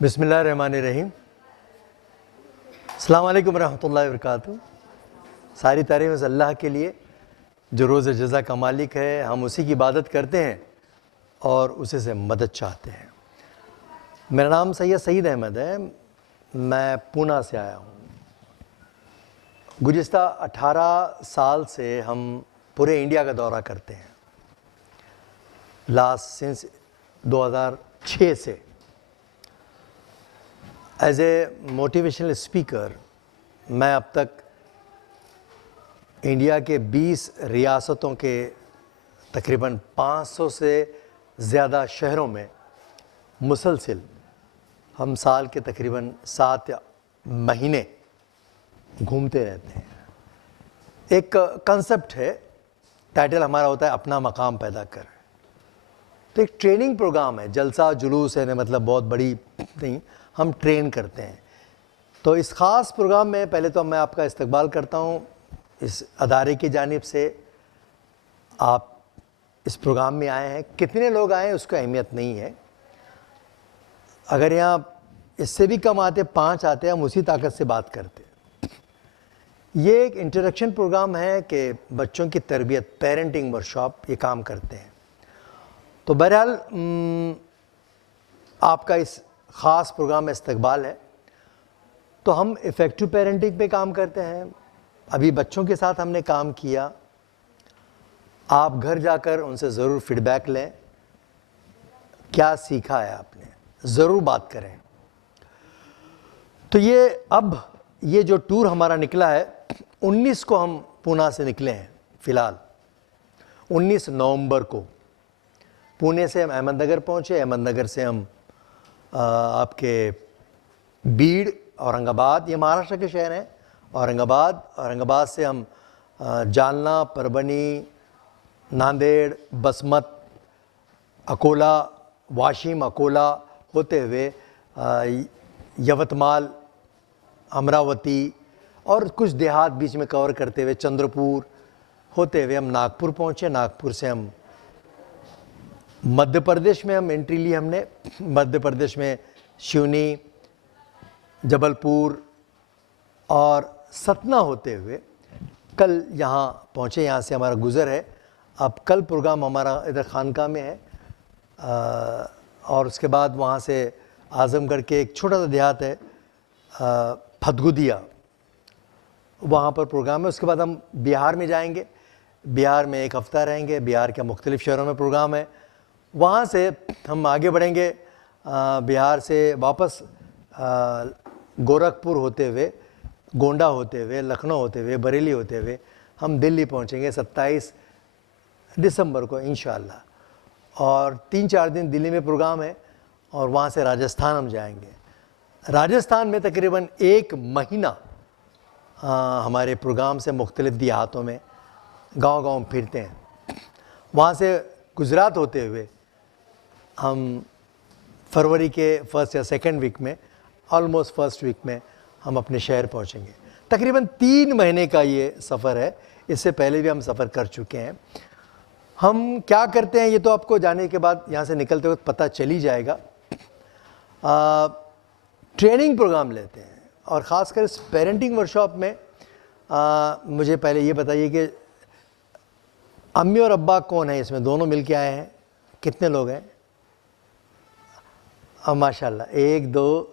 बिस्मिल्लाहिर्रहमानिर्रहीम। अस्सलाम वालेकुम रहमतुल्लाहि व बरकातुहू। सारी तारीफ़ अल्लाह के लिए जो रोज़ जज़ा का मालिक है। हम उसी की इबादत करते हैं और उसी से मदद चाहते हैं। मेरा नाम सईद अहमद है। मैं पूना से आया हूँ। गुज़िस्ता 18 साल से हम पूरे इंडिया का दौरा करते हैं। लास्ट सिंस 2006 से एज ए मोटिवेशनल स्पीकर मैं अब तक इंडिया के 20 रियासतों के तकरीबन 500 से ज़्यादा शहरों में मुसलसिल हम साल के तकरीबन 7 महीने घूमते रहते हैं। एक कंसेप्ट है, टाइटल हमारा होता है अपना मकाम पैदा कर। तो एक ट्रेनिंग प्रोग्राम है, जलसा जुलूस है, मतलब बहुत बड़ी नहीं, हम ट्रेन करते हैं। तो इस ख़ास प्रोग्राम में पहले तो मैं आपका इस्तकबाल करता हूँ इस अदारे की जानिब से। आप इस प्रोग्राम में आए हैं, कितने लोग आए हैं उसका अहमियत नहीं है। अगर यहाँ इससे भी कम आते, 5 आते हैं, हम उसी ताकत से बात करते हैं। ये एक इंट्रोडक्शन प्रोग्राम है कि बच्चों की तरबियत, पेरेंटिंग वर्कशॉप ये काम करते हैं। तो बहरहाल आपका इस ख़ास प्रोग्राम में इस्तकबाल है। तो हम इफ़ेक्टिव पेरेंटिंग पे काम करते हैं। अभी बच्चों के साथ हमने काम किया। आप घर जाकर उनसे ज़रूर फीडबैक लें, क्या सीखा है आपने, ज़रूर बात करें। तो ये जो टूर हमारा निकला है, 19 को हम पूना से निकले हैं। फ़िलहाल 19 नवंबर को पुणे से हम अहमदनगर पहुँचे। अहमदनगर से हम आपके बीड़, औरंगाबाद, ये महाराष्ट्र के शहर हैं, औरंगाबाद से हम जालना, परभणी, नांदेड़, बसमत, अकोला, वाशिम, अकोला होते हुए यवतमाल, अमरावती और कुछ देहात बीच में कवर करते हुए चंद्रपुर होते हुए हम नागपुर पहुँचे। नागपुर से हम मध्य प्रदेश में हम एंट्री ली हमने। मध्य प्रदेश में सिवनी, जबलपुर और सतना होते हुए कल यहाँ पहुँचे। यहाँ से हमारा गुज़र है। अब कल प्रोग्राम हमारा इधर खानका में है और उसके बाद वहाँ से आज़मगढ़ के एक छोटा सा देहात है फतगुदिया, वहाँ पर प्रोग्राम है। उसके बाद हम बिहार में जाएंगे। बिहार में एक हफ़्ता रहेंगे। बिहार के मुख्तलिफ़ शहरों में प्रोग्राम है। वहाँ से हम आगे बढ़ेंगे। बिहार से वापस गोरखपुर होते हुए, गोंडा होते हुए, लखनऊ होते हुए, बरेली होते हुए हम दिल्ली पहुँचेंगे 27 दिसंबर को इंशाअल्लाह। और 3-4 दिन दिल्ली में प्रोग्राम है और वहाँ से राजस्थान हम जाएंगे। राजस्थान में तकरीबन 1 महीना हमारे प्रोग्राम से मुख्तलिफ़ देहातों में गांव-गांव फिरते हैं। वहाँ से गुजरात होते हुए हम फरवरी के फर्स्ट या सेकंड वीक में, ऑलमोस्ट फर्स्ट वीक में हम अपने शहर पहुँचेंगे। तकरीबन 3 महीने का ये सफ़र है। इससे पहले भी हम सफ़र कर चुके हैं। हम क्या करते हैं ये तो आपको जाने के बाद, यहाँ से निकलते वक्त पता चल ही जाएगा। ट्रेनिंग प्रोग्राम लेते हैं और ख़ासकर इस पेरेंटिंग वर्कशॉप में मुझे पहले ये बताइए कि अम्मी और अब्बा कौन है इसमें? दोनों मिल के आए हैं? कितने लोग हैं? अब माशाल्लाह 1 2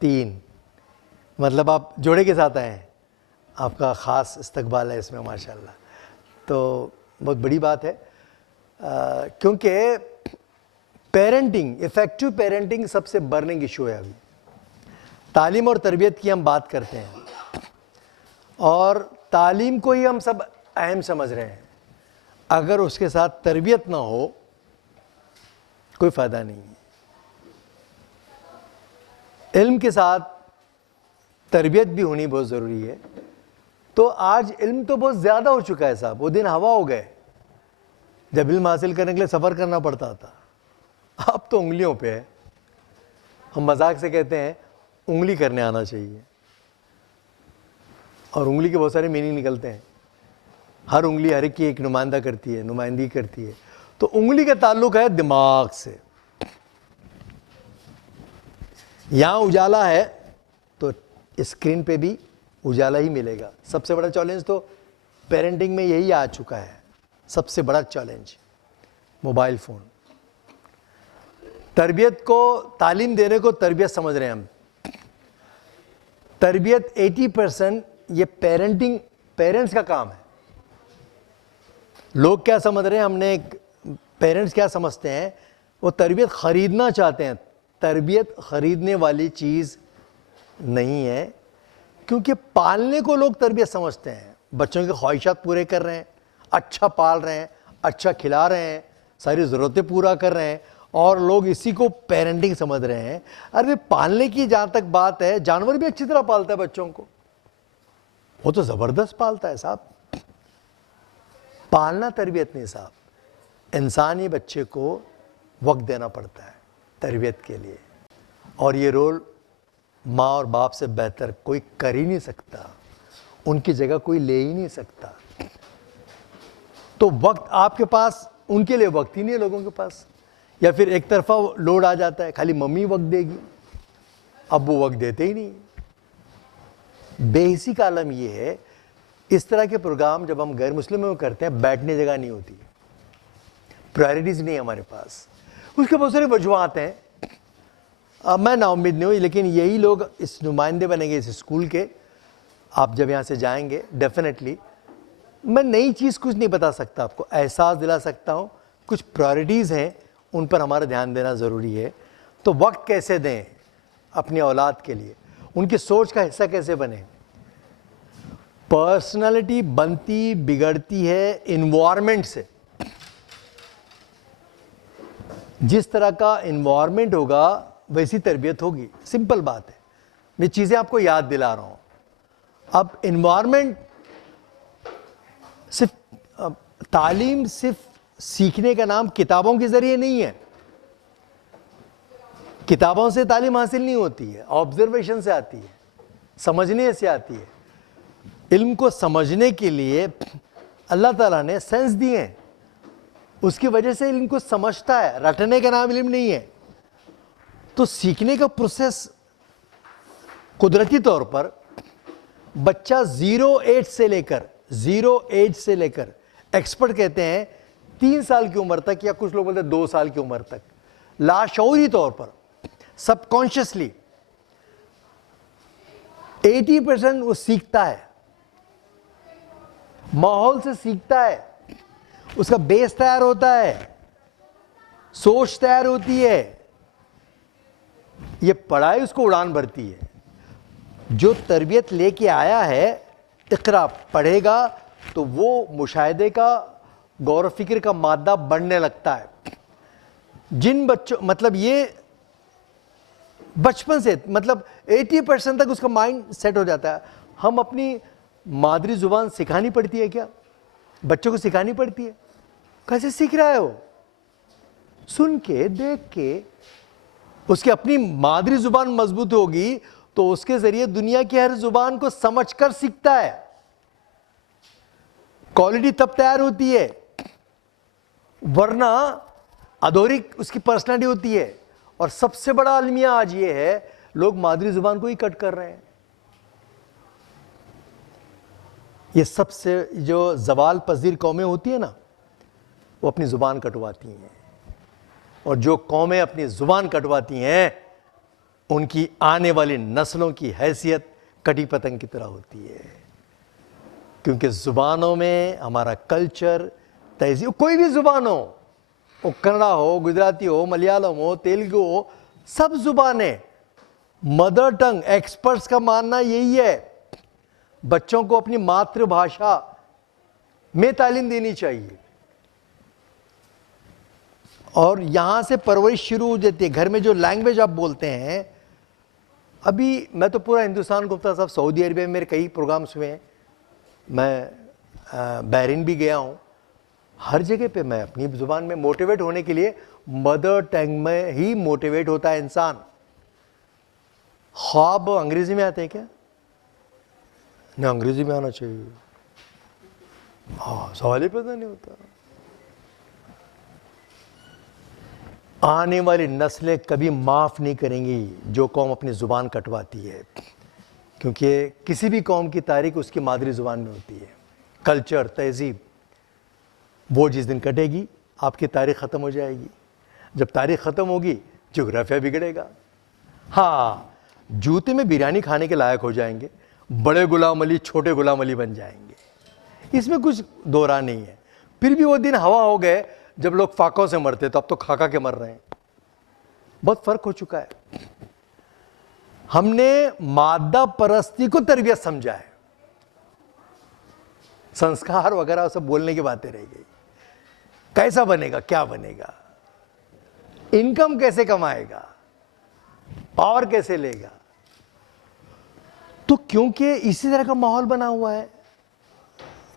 3, मतलब आप जोड़े के साथ आए हैं। आपका ख़ास इस्तकबाल है इसमें माशाल्लाह। तो बहुत बड़ी बात है क्योंकि पेरेंटिंग, इफ़ेक्टिव पेरेंटिंग सबसे बर्निंग इशू है। अभी तालीम और तरबियत की हम बात करते हैं और तालीम को ही हम सब अहम समझ रहे हैं। अगर उसके साथ तरबियत ना हो कोई फ़ायदा नहीं है। इल्म के साथ तरबियत भी होनी बहुत ज़रूरी है। तो आज इल्म तो बहुत ज़्यादा हो चुका है साहब। वो दिन हवा हो गए जब इल्म हासिल करने के लिए सफ़र करना पड़ता था। अब तो उंगलियों पे है। हम मजाक से कहते हैं उंगली करने आना चाहिए। और उंगली के बहुत सारे मीनिंग निकलते हैं। हर उंगली हर एक की एक नुमाइंदगी करती है। तो उंगली का ताल्लुक़ है दिमाग से। यहाँ उजाला है तो स्क्रीन पे भी उजाला ही मिलेगा। सबसे बड़ा चैलेंज तो पेरेंटिंग में यही आ चुका है, सबसे बड़ा चैलेंज मोबाइल फ़ोन। तरबियत को, तालीम देने को तरबियत समझ रहे हैं हम। तरबियत 80% ये पेरेंट्स का काम है। लोग क्या समझ रहे हैं, पेरेंट्स क्या समझते हैं, वो तरबियत ख़रीदना चाहते हैं। तरबियत ख़रीदने वाली चीज़ नहीं है, क्योंकि पालने को लोग तरबियत समझते हैं। बच्चों की ख्वाहिशात पूरे कर रहे हैं, अच्छा पाल रहे हैं, अच्छा खिला रहे हैं, सारी ज़रूरतें पूरा कर रहे हैं, और लोग इसी को पेरेंटिंग समझ रहे हैं। अरे पालने की जहाँ तक बात है, जानवर भी अच्छी तरह पालता है बच्चों को, वो तो ज़बरदस्त पालता है साहब। पालना तरबियत नहीं साहब। इंसानी बच्चे को वक्त देना पड़ता है तरबियत के लिए, और ये रोल माँ और बाप से बेहतर कोई कर ही नहीं सकता, उनकी जगह कोई ले ही नहीं सकता। तो वक्त आपके पास, उनके लिए वक्त ही नहीं है लोगों के पास, या फिर एक तरफा लोड आ जाता है, खाली मम्मी वक्त देगी, अब वो वक्त देते ही नहीं। बेसिक आलम ये है, इस तरह के प्रोग्राम जब हम गैर मुस्लिमों में करते हैं, बैठने जगह नहीं होती, प्रायोरिटीज़ नहीं है हमारे पास। उसके बहुत सारे वजूहात हैं। मैं नाउम्मीद नहीं हुई, लेकिन यही लोग इस नुमाइंदे बनेंगे इस स्कूल के। आप जब यहाँ से जाएंगे, डेफिनेटली मैं नई चीज़ कुछ नहीं बता सकता, आपको एहसास दिला सकता हूँ कुछ प्रायोरिटीज़ हैं, उन पर हमारा ध्यान देना ज़रूरी है। तो वक्त कैसे दें अपनी औलाद के लिए, उनकी सोच का हिस्सा कैसे बने। पर्सनालिटी बनती बिगड़ती है इन्वायरमेंट से। जिस तरह का इन्वायरमेंट होगा वैसी तरबियत होगी, सिंपल बात है। मैं चीज़ें आपको याद दिला रहा हूँ। अब इन्वायरमेंट तालीम सिर्फ सीखने का नाम किताबों के ज़रिए नहीं है। किताबों से तालीम हासिल नहीं होती है, ऑब्जर्वेशन से आती है, समझने से आती है। इल्म को समझने के लिए अल्लाह ताला ने सेंस दिए हैं, उसकी वजह से इल्म को समझता है। रटने का नाम इल्म नहीं है। तो सीखने का प्रोसेस कुदरती तौर पर बच्चा 0 एज से लेकर एक्सपर्ट कहते हैं 3 साल की उम्र तक, या कुछ लोग बोलते हैं 2 साल की उम्र तक, लाशऊरी तौर पर, सबकॉन्शियसली 80% वो सीखता है, माहौल से सीखता है, उसका बेस तैयार होता है, सोच तैयार होती है। ये पढ़ाई उसको उड़ान भरती है। जो तरबियत लेके आया है, इक़रा पढ़ेगा तो वो मुशाहिदे का, गौर फिक्र का मादा बढ़ने लगता है। जिन बच्चों, मतलब ये बचपन से, मतलब 80% तक उसका माइंड सेट हो जाता है। हम अपनी मादरी ज़ुबान सिखानी पड़ती है क्या? बच्चों को सिखानी पड़ती है। कैसे सीख रहा है वो? सुन के, देख के। उसकी अपनी मादरी ज़ुबान मजबूत होगी तो उसके ज़रिए दुनिया की हर ज़ुबान को समझकर सीखता है। क्वालिटी तब तैयार होती है, वरना अधोरिक उसकी पर्सनालिटी होती है। और सबसे बड़ा अलमिया आज ये है, लोग मादरी ज़ुबान को ही कट कर रहे हैं। ये सबसे जो ज़वाल पज़ीर कौमें होती है ना, वो अपनी ज़ुबान कटवाती हैं। और जो कौमें अपनी ज़ुबान कटवाती हैं, उनकी आने वाली नस्लों की हैसियत कटी पतंग की तरह होती है। क्योंकि ज़ुबानों में हमारा कल्चर, तहज़ीब, कोई भी ज़ुबान हो, वो कन्नड़ा हो, गुजराती हो, मलयालम हो, तेलुगु हो, सब ज़ुबानें मदर टंग। एक्सपर्ट्स का मानना यही है, बच्चों को अपनी मातृभाषा में तालीम देनी चाहिए। और यहाँ से परवरिश शुरू हो जाती है। घर में जो लैंग्वेज आप बोलते हैं, अभी मैं तो पूरा हिंदुस्तान घूमता साहब, सऊदी अरबिया में मेरे कई प्रोग्राम्स हुए हैं, मैं बहरीन भी गया हूँ। हर जगह पे मैं अपनी ज़ुबान में मोटिवेट होने के लिए, मदर टंग में ही मोटिवेट होता है इंसान। ख्वाब अंग्रेज़ी में आते हैं क्या? नहीं, अंग्रेज़ी में आना चाहिए। हाँ, सवाल ही पैदा नहीं होता। आने वाली नस्लें कभी माफ़ नहीं करेंगी जो कौम अपनी ज़ुबान कटवाती है, क्योंकि किसी भी कौम की तारीख उसकी मादरी ज़ुबान में होती है। कल्चर, तहज़ीब, वो जिस दिन कटेगी आपकी तारीख ख़त्म हो जाएगी। जब तारीख ख़त्म होगी जोग्राफिया बिगड़ेगा। हाँ, जूते में बिरयानी खाने के लायक हो जाएंगे, बड़े गुलाम अली छोटे गुलाम अली बन जाएंगे, इसमें कुछ दो राह नहीं है। फिर भी वो दिन हवा हो गए जब लोग फाकों से मरते, तो अब तो खा खा के मर रहे हैं। बहुत फर्क हो चुका है। हमने मादा परस्ती को तरबियत समझा है, संस्कार वगैरह सब बोलने की बातें रह गई। कैसा बनेगा, क्या बनेगा, इनकम कैसे कमाएगा, पावर कैसे लेगा, तो क्योंकि इसी तरह का माहौल बना हुआ है,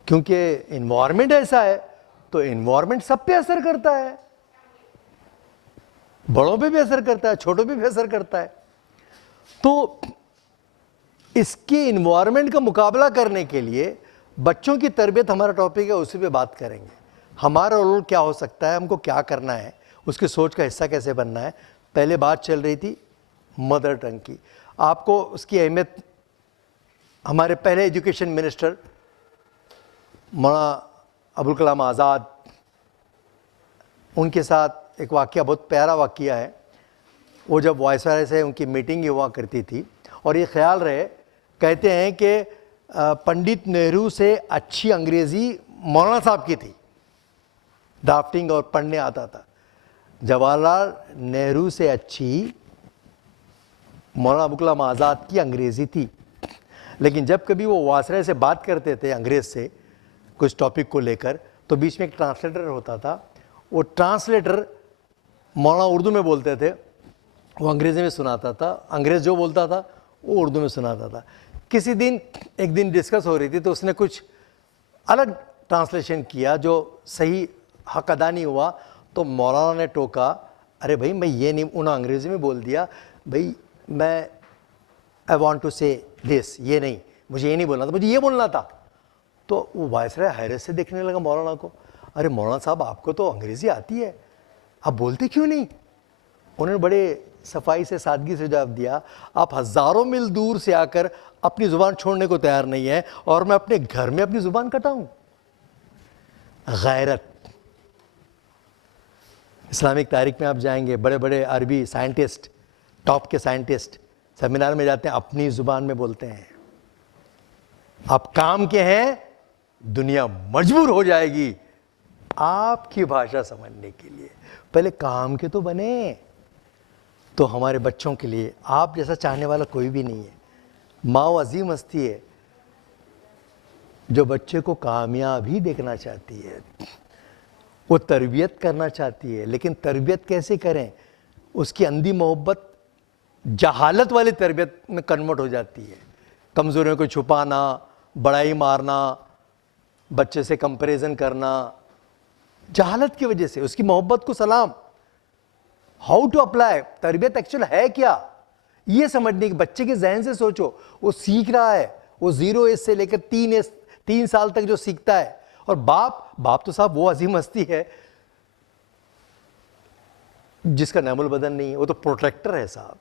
क्योंकि एनवायरनमेंट ऐसा है, तो एनवायरनमेंट सब पे असर करता है, बड़ों पे भी असर करता है, छोटों पे भी असर करता है। तो इसके एनवायरनमेंट का मुकाबला करने के लिए बच्चों की तरबियत हमारा टॉपिक है, उसी पे बात करेंगे। हमारा रोल क्या हो सकता है, हमको क्या करना है, उसकी सोच का हिस्सा कैसे बनना है। पहले बात चल रही थी मदर टंग की, आपको उसकी अहमियत हमारे पहले एजुकेशन मिनिस्टर मौलाना अबुल कलाम आज़ाद, उनके साथ एक वाक़या, बहुत प्यारा वाक़या है। वो जब वायसराय से उनकी मीटिंग हुआ करती थी और ये ख्याल रहे, कहते हैं कि पंडित नेहरू से अच्छी अंग्रेज़ी मौलाना साहब की थी, ड्राफ्टिंग और पढ़ने आता था। जवाहरलाल नेहरू से अच्छी मौलाना अबुल कलाम आज़ाद की अंग्रेज़ी थी। लेकिन जब कभी वो वायसराय से बात करते थे अंग्रेज़ से कुछ टॉपिक को लेकर, तो बीच में एक ट्रांसलेटर होता था। वो ट्रांसलेटर मौलाना उर्दू में बोलते थे, वो अंग्रेज़ी में सुनाता था, अंग्रेज़ जो बोलता था वो उर्दू में सुनाता था। किसी दिन एक दिन डिस्कस हो रही थी, तो उसने कुछ अलग ट्रांसलेशन किया जो सही हक अदा नहीं हुआ। तो मौलाना ने टोका, अरे भाई मैं ये नहीं, उन्होंने अंग्रेज़ी में बोल दिया, भाई मैं आई वॉन्ट टू से दिस, ये नहीं, मुझे ये नहीं बोलना था, मुझे ये बोलना था। तो वो वायसराय हैरत से देखने लगा मौलाना को, अरे मौलाना साहब आपको तो अंग्रेज़ी आती है, आप बोलते क्यों नहीं? उन्होंने बड़े सफाई से, सादगी से जवाब दिया, आप हज़ारों मील दूर से आकर अपनी ज़ुबान छोड़ने को तैयार नहीं है, और मैं अपने घर में अपनी ज़ुबान कटाऊं? गैरत। इस्लामिक तारीख में आप जाएंगे, बड़े बड़े अरबी साइंटिस्ट, टॉप के साइंटिस्ट सेमिनार में जाते हैं, अपनी ज़ुबान में बोलते हैं। आप काम के हैं, दुनिया मजबूर हो जाएगी आपकी भाषा समझने के लिए। पहले काम के तो बने। तो हमारे बच्चों के लिए आप जैसा चाहने वाला कोई भी नहीं है। माँ अजीम हस्ती है जो बच्चे को कामयाबी देखना चाहती है, वो तरबियत करना चाहती है। लेकिन तरबियत कैसे करें? उसकी अंधी मोहब्बत जहालत वाली तरबियत में कन्वर्ट हो जाती है। कमज़ोरियों को छुपाना, बड़ाई मारना, बच्चे से कंपैरिजन करना, जहालत की वजह से उसकी मोहब्बत को सलाम। हाउ टू अप्लाई तरबियत एक्चुअल है क्या, ये समझने की बच्चे के जहन से सोचो। वो सीख रहा है, वो 0 एज से लेकर 3 साल तक जो सीखता है। और बाप तो साहब वो अजीम हस्ती है जिसका नामुल बदन नहीं है, वो तो प्रोटेक्टर है साहब।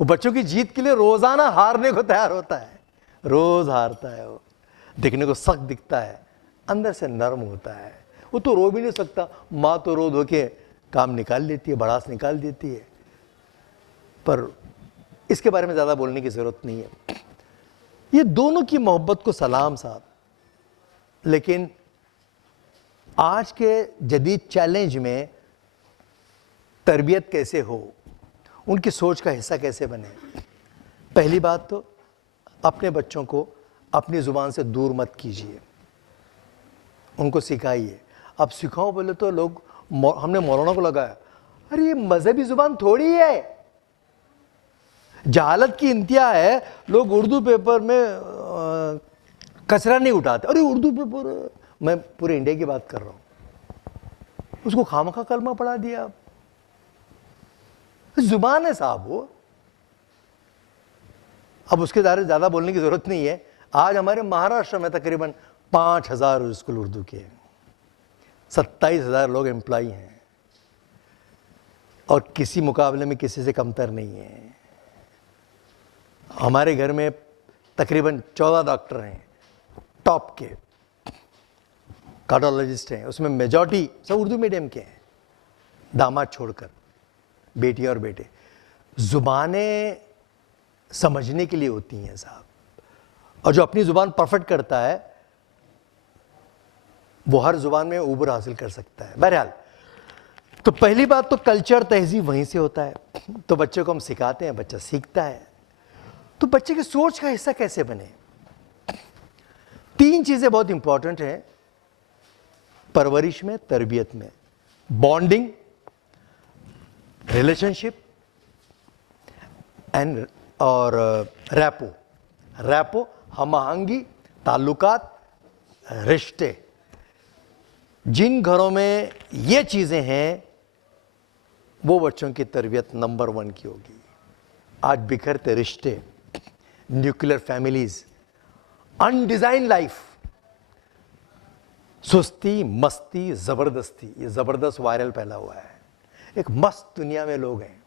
वो बच्चों की जीत के लिए रोजाना हारने को तैयार होता है, रोज हारता है। वो दिखने को सख्त दिखता है, अंदर से नरम होता है। वो तो रो भी नहीं सकता, माँ तो रो धो के काम निकाल लेती है, भड़ास निकाल देती है। पर इसके बारे में ज़्यादा बोलने की ज़रूरत नहीं है। ये दोनों की मोहब्बत को सलाम साहब। लेकिन आज के जदीद चैलेंज में तरबियत कैसे हो, उनकी सोच का हिस्सा कैसे बने? पहली बात तो अपने बच्चों को अपनी ज़ुबान से दूर मत कीजिए, उनको सिखाइए। अब सिखाओ बोले तो लोग, हमने मौलाना को लगाया, अरे ये मजहबी ज़ुबान थोड़ी है, जहालत की इंतहा है। लोग उर्दू पेपर में कचरा नहीं उठाते। अरे उर्दू पेपर, मैं पूरे इंडिया की बात कर रहा हूँ, उसको खामखा कलमा पढ़ा दिया। जुबान है साहब वो। अब उसके बारे में ज़्यादा बोलने की ज़रूरत नहीं है। आज हमारे महाराष्ट्र में तकरीबन 5000 स्कूल उर्दू के हैं, 27,000 लोग एम्प्लॉई हैं। और किसी मुकाबले में किसी से कमतर नहीं है। हमारे घर में तकरीबन 14 डॉक्टर हैं, टॉप के कार्डियोलॉजिस्ट हैं, उसमें मेजॉरिटी सब उर्दू मीडियम के हैं, दामाद छोड़कर, बेटी और बेटे। जुबानें समझने के लिए होती हैं साहब, और जो अपनी जुबान परफेक्ट करता है वो हर जुबान में उबर हासिल कर सकता है। बहरहाल, तो पहली बात तो कल्चर, तहजीब वहीं से होता है। तो बच्चे को हम सिखाते हैं, बच्चा सीखता है। तो बच्चे की सोच का हिस्सा कैसे बने? 3 चीजें बहुत इंपॉर्टेंट हैं परवरिश में, तरबियत में। बॉन्डिंग, रिलेशनशिप एंड और रैपो। रैपो हम आहंगी, ताल्लुकात, रिश्ते। जिन घरों में ये चीजें हैं वो बच्चों की तरबियत नंबर 1 की होगी। आज बिखरते रिश्ते, न्यूक्लियर फैमिलीज, अनडिजाइन लाइफ, सुस्ती, मस्ती, जबरदस्ती, ये जबरदस्त वायरल फैला हुआ है। एक मस्त दुनिया में लोग हैं,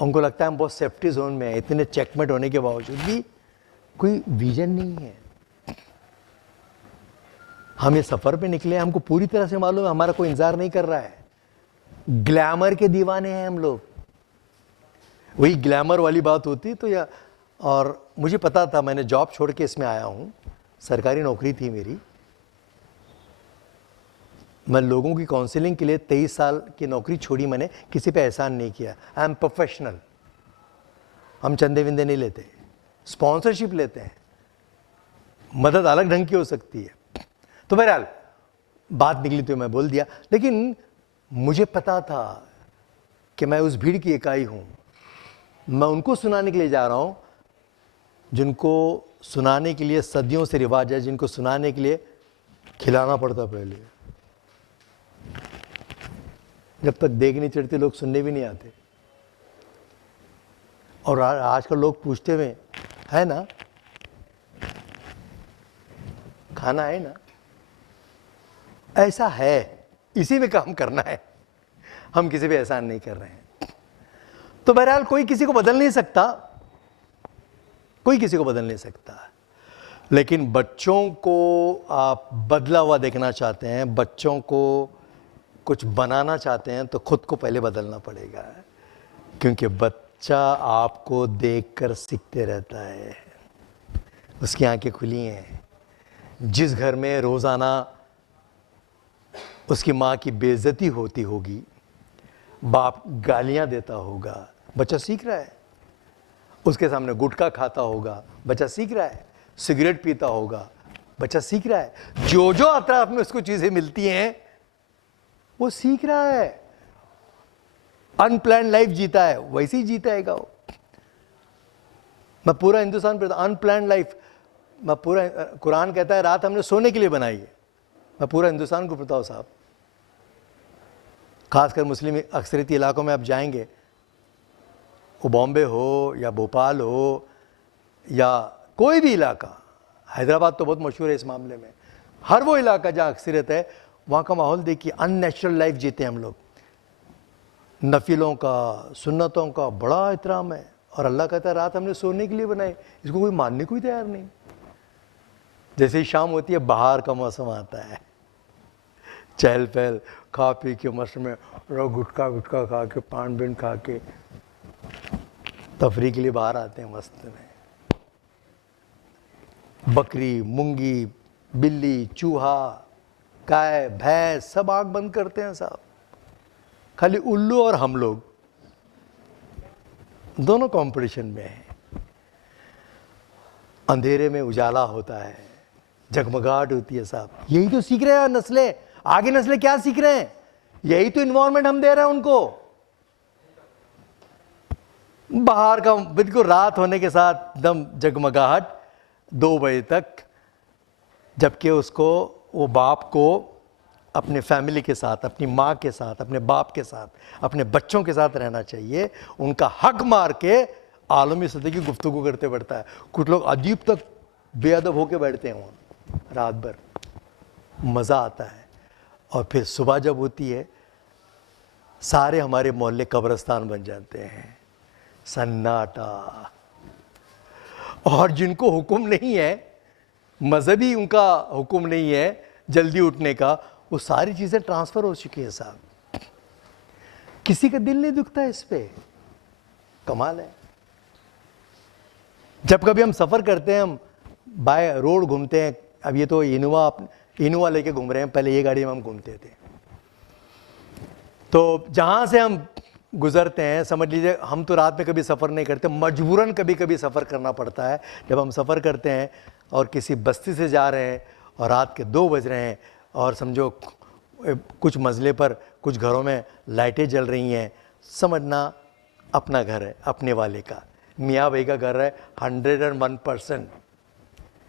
उनको लगता है हम बहुत सेफ्टी जोन में हैं, इतने चेकमेट होने के बावजूद भी कोई विजन नहीं है। हम ये सफर पे निकले, हमको पूरी तरह से मालूम है हमारा कोई इंतजार नहीं कर रहा है। ग्लैमर के दीवाने हैं हम लोग। वही ग्लैमर वाली बात होती तो या, और मुझे पता था, मैंने जॉब छोड़ के इसमें आया हूं, सरकारी नौकरी थी मेरी। मैं लोगों की काउंसलिंग के लिए 23 साल की नौकरी छोड़ी, मैंने किसी पे एहसान नहीं किया। I am professional. हम चंदे विंदे नहीं लेते, स्पॉन्सरशिप लेते हैं, मदद अलग ढंग की हो सकती है। तो बहरहाल बात निकली तो मैं बोल दिया, लेकिन मुझे पता था कि मैं उस भीड़ की इकाई हूं। मैं उनको सुनाने के लिए जा रहा हूं जिनको सुनाने के लिए सदियों से रिवाज है, जिनको सुनाने के लिए खिलाना पड़ता पहले। जब तक देख नहीं चढ़ते लोग सुनने भी नहीं आते। और आजकल लोग पूछते हुए है ना, खाना है ना, ऐसा है, इसी में काम करना है। हम किसी पे एहसान नहीं कर रहे हैं। तो बहरहाल कोई किसी को बदल नहीं सकता, कोई किसी को बदल नहीं सकता। लेकिन बच्चों को आप बदला हुआ देखना चाहते हैं, बच्चों को कुछ बनाना चाहते हैं, तो खुद को पहले बदलना पड़ेगा। क्योंकि बच्चा आपको देखकर सीखते रहता है, उसकी आंखें खुली हैं। जिस घर में रोजाना उसकी माँ की बेइज्जती होती होगी, बाप गालियां देता होगा, बच्चा सीख रहा है। उसके सामने गुटखा खाता होगा, बच्चा सीख रहा है। सिगरेट पीता होगा, बच्चा सीख रहा है। जो जो अतराफ में उसको चीजें मिलती हैं वो सीख रहा है। अनप्लान लाइफ जीता है, वैसे ही जीताएगा वो। मैं पूरा हिंदुस्तान पे अनप्लान लाइफ, मैं पूरा, कुरान कहता है रात हमने सोने के लिए बनाई है। मैं पूरा हिंदुस्तान को बताऊं साहब, खासकर मुस्लिम अक्सरियती इलाकों में आप जाएंगे, वो बॉम्बे हो या भोपाल हो या कोई भी इलाका, हैदराबाद तो बहुत मशहूर है इस मामले में, हर वो इलाका जहाँ अक्सरियत है वहाँ का माहौल देखिए, अननेचुरल लाइफ जीते हम लोग। नफिलों का, सुन्नतों का बड़ा एहतराम है। और अल्लाह कहता है रात हमने सोने के लिए बनाई, इसको कोई मानने को ही तैयार नहीं। जैसे ही शाम होती है, बाहर का मौसम आता है, चहल पहल, खा पी के मस्त में गुटखा गुटखा खा के, पान बीन खा के तफरी के लिए बाहर आते हैं मस्त में। बकरी, मुंगी, बिल्ली, चूहा, गाय, भैंस सब आंख बंद करते हैं साहब। खाली उल्लू और हम लोग दोनों कंपटीशन में हैं। अंधेरे में उजाला होता है, जगमगाहट होती है साहब। यही तो सीख रहे हैं नस्लें, आगे नस्लें क्या सीख रहे हैं? यही तो इन्वायरमेंट हम दे रहे हैं उनको। बाहर का बिल्कुल रात होने के साथ एकदम जगमगाहट 2 बजे तक, जबकि उसको, वो बाप को अपने फैमिली के साथ, अपनी माँ के साथ, अपने बाप के साथ, अपने बच्चों के साथ रहना चाहिए। उनका हक मार के आलमी सतह की गुफ्तगू करते बढ़ता है। कुछ लोग अजीब तक बेअदब होके बैठते हैं वहाँ रात भर, मज़ा आता है। और फिर सुबह जब होती है, सारे हमारे मोहल्ले कब्रिस्तान बन जाते हैं, सन्नाटा। और जिनको हुक्म नहीं है, मजहबी उनका हुक्म नहीं है जल्दी उठने का, वो सारी चीज़ें ट्रांसफ़र हो चुकी हैं साहब। किसी का दिल नहीं दुखता इस पे, कमाल है। जब कभी हम सफ़र करते हैं, हम बाय रोड घूमते हैं, अब ये तो इनोवा लेके घूम रहे हैं, पहले ये गाड़ी में हम घूमते थे, तो जहाँ से हम गुज़रते हैं, समझ लीजिए हम तो रात में कभी सफ़र नहीं करते, मजबूरन कभी कभी सफ़र करना पड़ता है। जब हम सफ़र करते हैं और किसी बस्ती से जा रहे हैं और रात के 2 बज रहे हैं और समझो कुछ मंजिले पर कुछ घरों में लाइटें जल रही हैं, समझना अपना घर है, अपने वाले का, मियाँ भाई का घर है, 101%,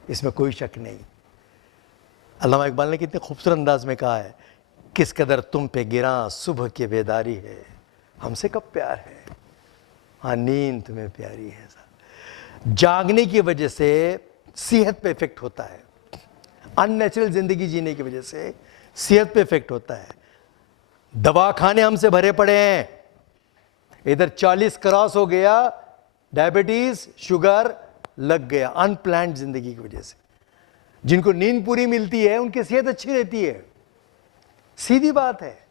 इसमें कोई शक नहीं। अल्लामा इकबाल ने कितने खूबसूरत अंदाज में कहा है, किस कदर तुम पे गिरा सुबह की बेदारी है, हमसे कब प्यार है, हाँ नींद तुम्हें प्यारी है। जागने की वजह से सेहत पे इफेक्ट होता है, अननेचुरल ज़िंदगी जीने की वजह से सेहत पे इफेक्ट होता है। दवाखाने हमसे भरे पड़े हैं, इधर 40 क्रॉस हो गया, डायबिटीज़ शुगर लग गया, अनप्लान्ड ज़िंदगी की वजह से। जिनको नींद पूरी मिलती है उनकी सेहत अच्छी रहती है, सीधी बात है।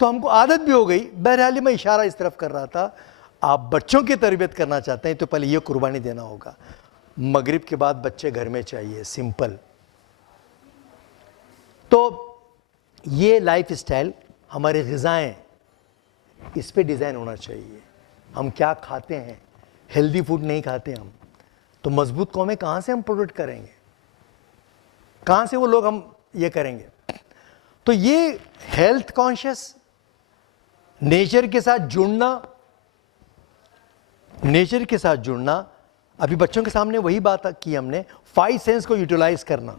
तो हमको आदत भी हो गई। बहरहाल मैं इशारा इस तरफ कर रहा था, आप बच्चों की तरबियत करना चाहते हैं तो पहले ये कुर्बानी देना होगा, मगरिब के बाद बच्चे घर में चाहिए, सिंपल। तो ये लाइफ स्टाइल, हमारे ग़िज़ाएँ, इस पे डिज़ाइन होना चाहिए। हम क्या खाते हैं, हेल्दी फूड नहीं खाते हम, तो मजबूत कौमें कहाँ से हम प्रोडक्ट करेंगे, कहाँ से वो लोग हम ये करेंगे। तो ये हेल्थ कॉन्शियस, नेचर के साथ जुड़ना, नेचर के साथ जुड़ना, अभी बच्चों के सामने वही बात की हमने, 5 सेंस को यूटिलाइज करना,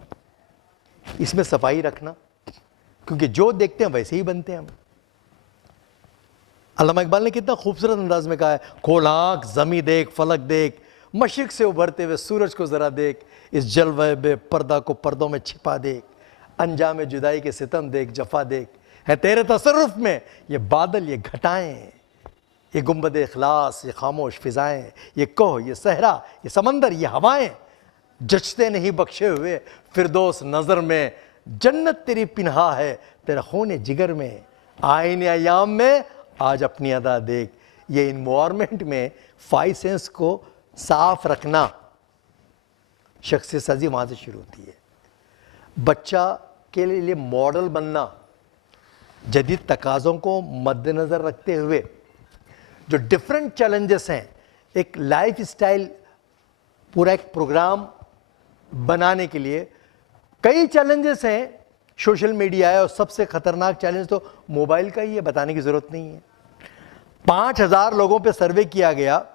इसमें सफाई रखना, क्योंकि जो देखते हैं वैसे ही बनते हैं हम। अल्लामा इकबाल ने कितना खूबसूरत अंदाज में कहा है, खोल आँख ज़मी देख फलक देख, मशरिक़ से उभरते हुए सूरज को ज़रा देख, इस जलवे बे पर्दा को पर्दों में छिपा देख, अंजाम जुदाई के सितम देख, जफा देख, है तेरे तसर्रुफ़ में ये बादल, ये घटाएं, ये गुंबद इखलास, ये खामोश फिज़ाएं, ये कोह, ये सहरा, ये समंदर, ये हवाएं, जचते नहीं बख्शे हुए फिरदौस नज़र में, जन्नत तेरी पिन्हा है तेरा खून जिगर में, आईने अयाम में आज अपनी अदा देख। ये इन्वायरमेंट में 5 सेंस को साफ रखना, शख्सियत साजी वहाँ से शुरू होती है। बच्चा के लिए मॉडल बनना, जदीद तकाज़ों को मद्देनज़र रखते हुए जो डिफरेंट चैलेंजेस हैं, एक लाइफ स्टाइल पूरा एक प्रोग्राम बनाने के लिए कई चैलेंजेस हैं। सोशल मीडिया है और सबसे ख़तरनाक चैलेंज तो मोबाइल का ही है, बताने की ज़रूरत नहीं है। 5000 लोगों पे सर्वे किया गया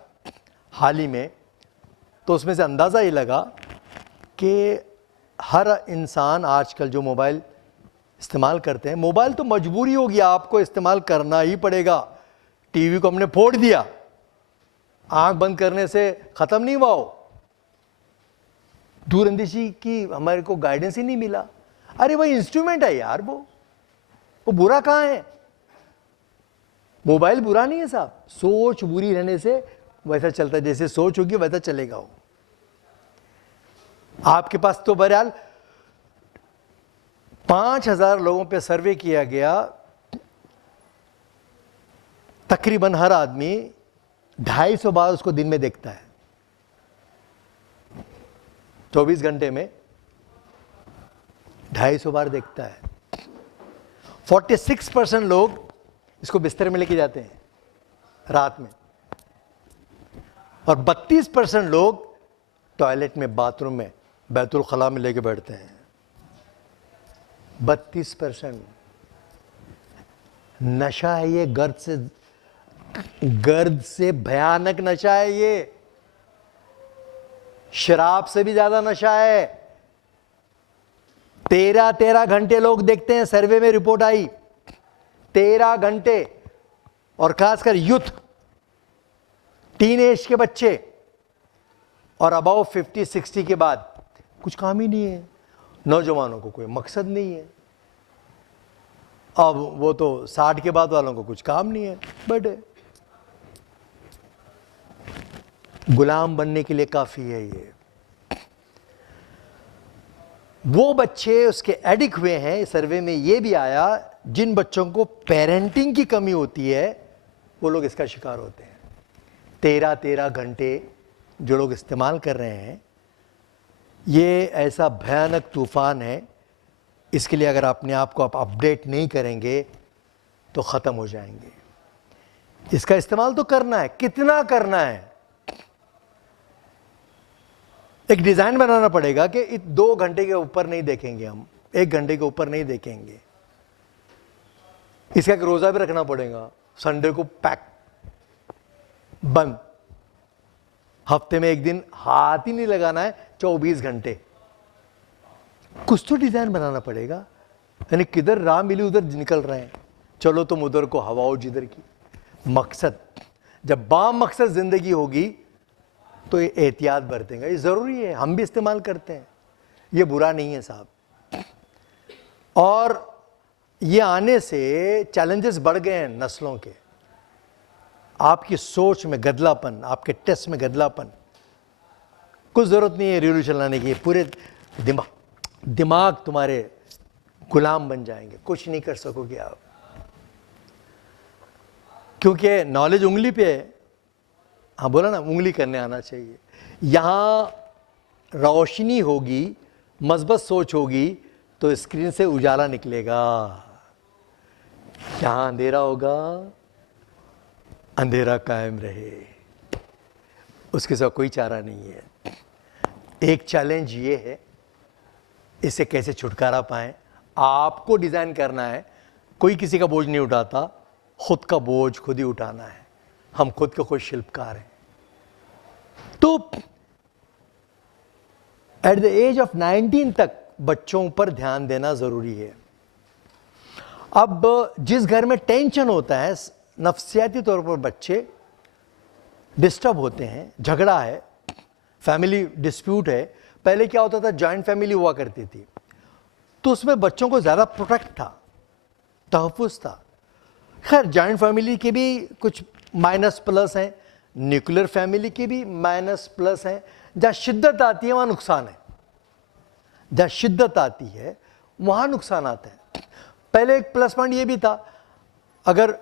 हाल ही में, तो उसमें से अंदाज़ा ये लगा कि हर इंसान आजकल जो मोबाइल इस्तेमाल करते हैं, मोबाइल तो मजबूरी हो गया, आपको इस्तेमाल करना ही पड़ेगा। टीवी को हमने फोड़ दिया, आंख बंद करने से ख़त्म नहीं हुआ हो, दूरअंदेशी की हमारे को गाइडेंस ही नहीं मिला। अरे वो इंस्ट्रूमेंट है यार, वो बुरा कहाँ है? मोबाइल बुरा नहीं है साहब, सोच बुरी रहने से वैसा चलता है, जैसे सोच होगी वैसा चलेगा वो। आपके पास तो बहरहाल 5000 लोगों पे सर्वे किया गया, तकरीबन हर आदमी 250 बार उसको दिन में देखता है, 24 घंटे में 250 बार देखता है। 46% लोग इसको बिस्तर में लेके जाते हैं रात में, और 32% लोग टॉयलेट में, बाथरूम में, बैतुल खला में लेके बैठते हैं। 32% नशा है ये, गर्द से भयानक नशा है ये, शराब से भी ज्यादा नशा है। 13 घंटे लोग देखते हैं, सर्वे में रिपोर्ट आई 13 घंटे, और खासकर यूथ, टीनेज के बच्चे और अबाउ 50-60 के बाद कुछ काम ही नहीं है। नौजवानों को कोई मकसद नहीं है, अब वो तो 60 के बाद वालों को कुछ काम नहीं है, बट गुलाम बनने के लिए काफ़ी है ये। वो बच्चे उसके एडिक्ट हुए हैं। सर्वे में ये भी आया, जिन बच्चों को पेरेंटिंग की कमी होती है वो लोग इसका शिकार होते हैं। 13-13 घंटे जो लोग इस्तेमाल कर रहे हैं, ये ऐसा भयानक तूफान है। इसके लिए अगर अपने आप को आप अपडेट नहीं करेंगे तो ख़त्म हो जाएंगे। इसका इस्तेमाल तो करना है, कितना करना है। एक डिज़ाइन बनाना पड़ेगा कि 2 घंटे के ऊपर नहीं देखेंगे, हम 1 घंटे के ऊपर नहीं देखेंगे। इसका एक रोज़ा भी रखना पड़ेगा, संडे को पैक बंद, हफ्ते में 1 दिन हाथ ही नहीं लगाना है, 24 घंटे। कुछ तो डिज़ाइन बनाना पड़ेगा। यानी किधर राह मिली उधर निकल रहे हैं, चलो तुम उधर को हवाओ जिधर की। मकसद, जब बामकसद ज़िंदगी होगी तो ये एहतियात बरतेंगे। ये ज़रूरी है, हम भी इस्तेमाल करते हैं, ये बुरा नहीं है साहब। और ये आने से चैलेंजेस बढ़ गए हैं नस्लों के। आपकी सोच में गदलापन, आपके टेस्ट में गदलापन। कुछ ज़रूरत नहीं है रिवॉल्यूशन लाने की, पूरे दिमाग तुम्हारे गुलाम बन जाएंगे, कुछ नहीं कर सकोगे आप, क्योंकि नॉलेज उंगली पे है। हाँ बोला ना, उंगली करने आना चाहिए। यहाँ रोशनी होगी, मज़बूत सोच होगी तो स्क्रीन से उजाला निकलेगा। यहाँ अंधेरा होगा, अंधेरा कायम रहे, उसके साथ कोई चारा नहीं है। एक चैलेंज ये है, इससे कैसे छुटकारा पाएं। आपको डिज़ाइन करना है, कोई किसी का बोझ नहीं उठाता, खुद का बोझ खुद ही उठाना है। हम खुद के खुद शिल्पकार हैं। तो एट द एज ऑफ 19 तक बच्चों पर ध्यान देना ज़रूरी है। अब जिस घर में टेंशन होता है, नफ्सियाती तौर पर बच्चे डिस्टर्ब होते हैं, झगड़ा है, फैमिली डिस्प्यूट है। पहले क्या होता था, जॉइंट फैमिली हुआ करती थी, तो उसमें बच्चों को ज़्यादा प्रोटेक्ट था, तहफ़्फ़ुज़ था। खैर जॉइंट फैमिली के भी कुछ माइनस प्लस हैं, न्यूक्लियर फैमिली के भी माइनस प्लस हैं। जहाँ शिद्दत आती है वहाँ नुकसान है, जहाँ शिद्दत आती है वहाँ नुकसान आता है। पहले एक प्लस पॉइंट ये भी था, अगर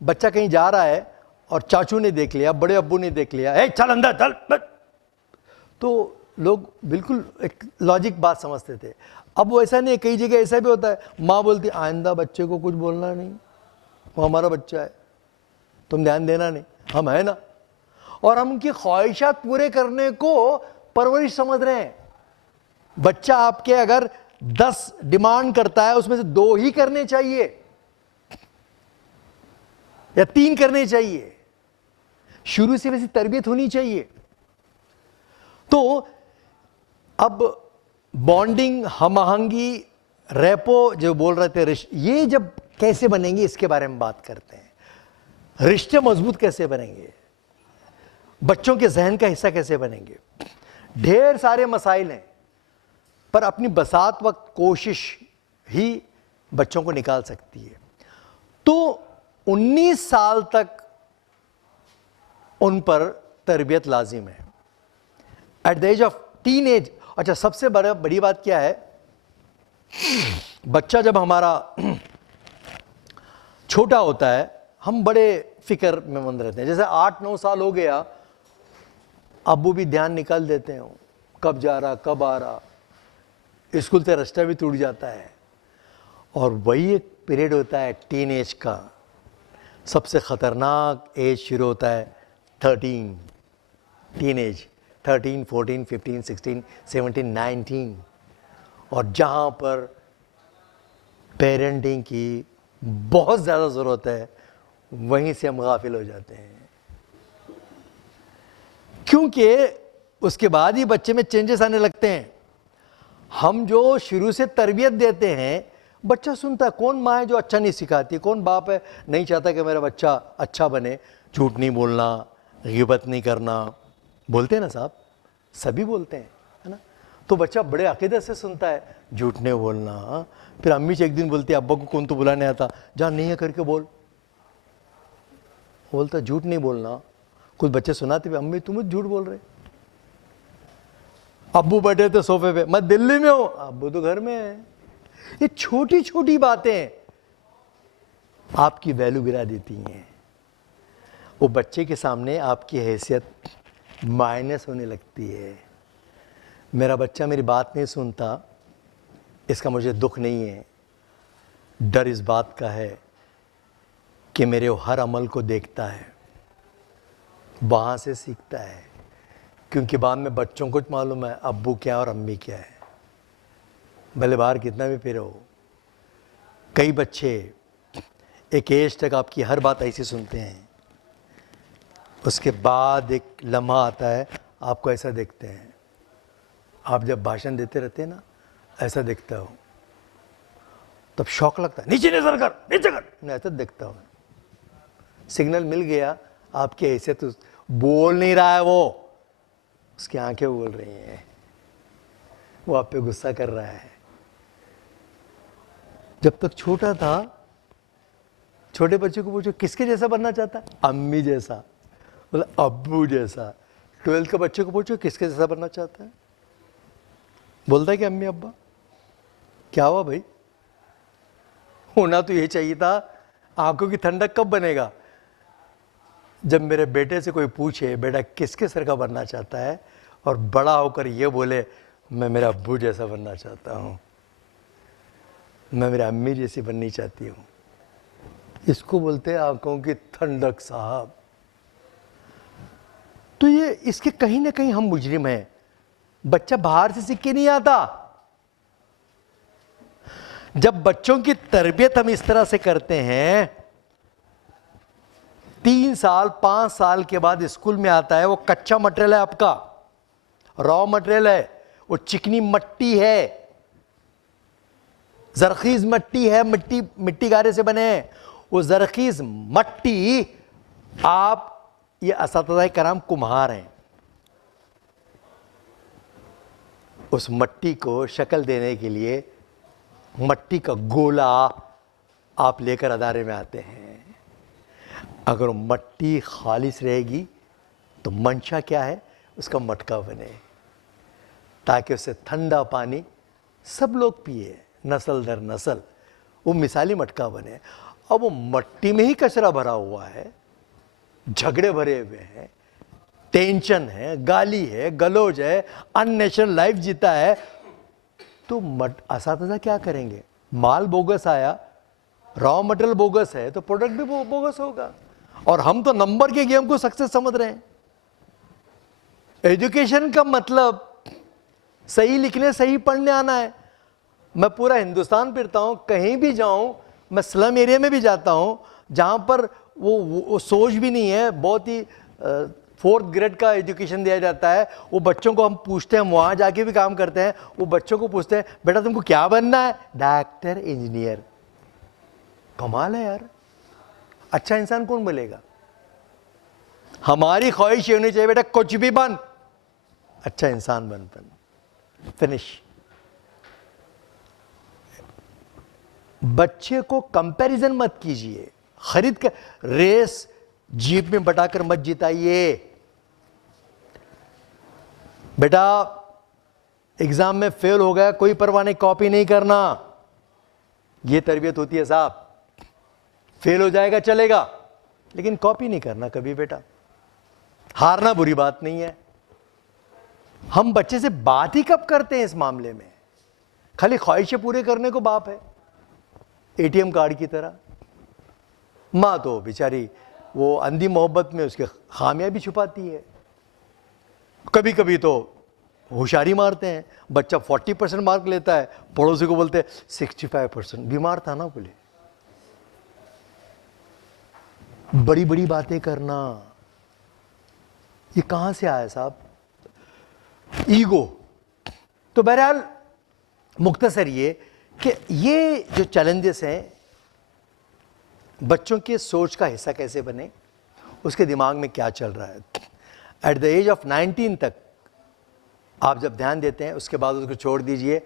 बच्चा कहीं जा रहा है और चाचू ने देख लिया, बड़े अब्बू ने देख लिया, ए चल अंदर चल, तो लोग बिल्कुल एक लॉजिक बात समझते थे। अब वो ऐसा नहीं है, कई जगह ऐसा भी होता है, माँ बोलती आइंदा बच्चे को कुछ बोलना नहीं, वो हमारा बच्चा है, तुम ध्यान देना नहीं, हम है ना। और हम उनकी ख्वाहिशात पूरे करने को परवरिश समझ रहे हैं। बच्चा आपके अगर 10 डिमांड करता है, उसमें से 2 ही करने चाहिए या 3 करने चाहिए। शुरू से वैसी तरबियत होनी चाहिए। तो अब बॉन्डिंग, हम आहंगी, रेपो जो बोल रहे थे, ये जब कैसे बनेंगे इसके बारे में बात करते हैं। रिश्ते मजबूत कैसे बनेंगे, बच्चों के जहन का हिस्सा कैसे बनेंगे। ढेर सारे मसाइल हैं, पर अपनी बसात वक्त कोशिश ही बच्चों को निकाल सकती है। तो 19 साल तक उन पर तरबियत लाजिम है। At the age of teenage, अच्छा सबसे बड़ी बात क्या है, बच्चा जब हमारा छोटा होता है हम बड़े फिक्र में मंद रहते हैं। जैसे 8-9 साल हो गया, अब्बू भी ध्यान निकाल देते हैं, कब जा रहा कब आ रहा, स्कूल से रास्ता भी टूट जाता है। और वही एक पीरियड होता है टीन एज का, सबसे ख़तरनाक एज शुरू होता है 13, टीन एज, 13, 14, 15, 16, 17, 19। और जहाँ पर पेरेंटिंग की बहुत ज़्यादा ज़रूरत है, वहीं से हम गाफिल हो जाते हैं, क्योंकि उसके बाद ही बच्चे में चेंजेस आने लगते हैं। हम जो शुरू से तरबियत देते हैं, बच्चा सुनता है। कौन माँ है जो अच्छा नहीं सिखाती, कौन बाप है नहीं चाहता कि मेरा बच्चा अच्छा बने। झूठ नहीं बोलना, गिबत नहीं करना, बोलते हैं ना साहब, सभी बोलते हैं, है ना। तो बच्चा बड़े अकीदत से सुनता है, झूठ नहीं बोलना। फिर अम्मी से एक दिन बोलती है, अब्बा को कौन तो बुलाने आता, जहाँ नहीं है करके बोल। बोलता झूठ नहीं बोलना। कुछ बच्चे सुनाते भी, अम्मी तुम झूठ बोल रहे। अब्बू बैठे थे सोफे पे, मैं दिल्ली में हूं, अब्बू तो घर में है। ये छोटी छोटी बातें आपकी वैल्यू गिरा देती हैं। वो बच्चे के सामने आपकी हैसियत माइनस होने लगती है। मेरा बच्चा मेरी बात नहीं सुनता, इसका मुझे दुख नहीं है, डर इस बात का है कि मेरे वो हर अमल को देखता है, वहाँ से सीखता है। क्योंकि बाद में बच्चों को मालूम है अब्बू क्या और अम्मी क्या है, भले बाहर कितना भी फिरे हो। कई बच्चे एक एज तक आपकी हर बात ऐसी सुनते हैं, उसके बाद एक लम्हा आता है आपको ऐसा देखते हैं। आप जब भाषण देते रहते हैं ना, ऐसा देखता हो, तब शौक लगता है, नीचे नजर कर, नीचे कर, मैं ऐसा देखता हूँ। सिग्नल मिल गया, आपकी हैसियत तो बोल नहीं रहा है, वो उसकी आंखें बोल रही हैं, वो आप पे गुस्सा कर रहा है। जब तक छोटा था, छोटे बच्चे को पूछो किसके जैसा बनना चाहता है, अम्मी जैसा, मतलब अब्बू जैसा। 12th के बच्चे को पूछो किसके जैसा बनना चाहता है, बोलता है कि अम्मी अब्बा। क्या हुआ भाई, होना तो ये चाहिए था। आंखों की ठंडक कब बनेगा, जब मेरे बेटे से कोई पूछे बेटा किसके सर का बनना चाहता है, और बड़ा होकर ये बोले मैं मेरा अब्बू जैसा बनना चाहता हूँ, मैं मेरी अम्मी जैसी बननी चाहती हूँ। इसको बोलते हैं आंखों की ठंडक साहब। तो ये इसके कहीं ना कहीं हम मुजरिम हैं। बच्चा बाहर से सीख के नहीं आता। जब बच्चों की तरबियत हम इस तरह से करते हैं, 3 साल 5 साल के बाद स्कूल में आता है, वो कच्चा मटेरियल है, आपका रॉ मटेरियल है, वो चिकनी मट्टी है, जरखीज मट्टी है, मिट्टी गारे से बने हैं। वो जरखीज मट्टी, आप ये असातिज़ाए कराम कुम्हार हैं, उस मट्टी को शक्ल देने के लिए मट्टी का गोला आप लेकर अदारे में आते हैं। अगर मट्टी खालिस रहेगी तो मंशा क्या है, उसका मटका बने, ताकि उससे ठंडा पानी सब लोग पिए, नस्ल दर नस्ल, वो मिसाली मटका बने। अब वो मट्टी में ही कचरा भरा हुआ है, झगड़े भरे हुए हैं, टेंशन है, गाली है, गलोज है, अननेचुरल लाइफ जीता है, तो असातिज़ा क्या करेंगे। माल बोगस आया, रॉ मटेरियल बोगस है, तो प्रोडक्ट भी बोगस होगा। और हम तो नंबर के गेम को सक्सेस समझ रहे हैं। एजुकेशन का मतलब सही लिखने सही पढ़ने आना है। मैं पूरा हिंदुस्तान फिरता हूँ, कहीं भी जाऊँ, मैं स्लम एरिया में भी जाता हूँ जहाँ पर वो सोच भी नहीं है, बहुत ही 4th ग्रेड का एजुकेशन दिया जाता है। वो बच्चों को हम पूछते हैं, वहाँ जाके भी काम करते हैं, वो बच्चों को पूछते हैं बेटा तुमको क्या बनना है, डॉक्टर इंजीनियर। कमाल है यार, अच्छा इंसान कौन बनेगा। हमारी ख्वाहिश ये होनी चाहिए बेटा कुछ भी बन, अच्छा इंसान बन। फिनिश। बच्चे को कंपैरिजन मत कीजिए, खरीद कर रेस जीप में बटाकर मत जिताइए। बेटा एग्जाम में फेल हो गया, कोई परवाह नहीं, कॉपी नहीं करना, ये तरबियत होती है साहब। फेल हो जाएगा चलेगा, लेकिन कॉपी नहीं करना कभी बेटा। हारना बुरी बात नहीं है। हम बच्चे से बात ही कब करते हैं इस मामले में, खाली ख्वाहिशें पूरे करने को बाप है, एटीएम कार्ड की तरह। माँ तो बेचारी वो अंधी मोहब्बत में उसके खामियां भी छुपाती है। कभी कभी तो होशियारी मारते हैं, बच्चा 40% मार्क लेता है, पड़ोसी को बोलते हैं 65%, बीमार था ना बोले। बड़ी बड़ी बातें करना, ये कहां से आया साहब, ईगो। तो बहरहाल मुख्तसर ये कि ये जो चैलेंजेस हैं, बच्चों के सोच का हिस्सा कैसे बने, उसके दिमाग में क्या चल रहा है। एट द एज ऑफ 19 तक आप जब ध्यान देते हैं उसके बाद उसको छोड़ दीजिए,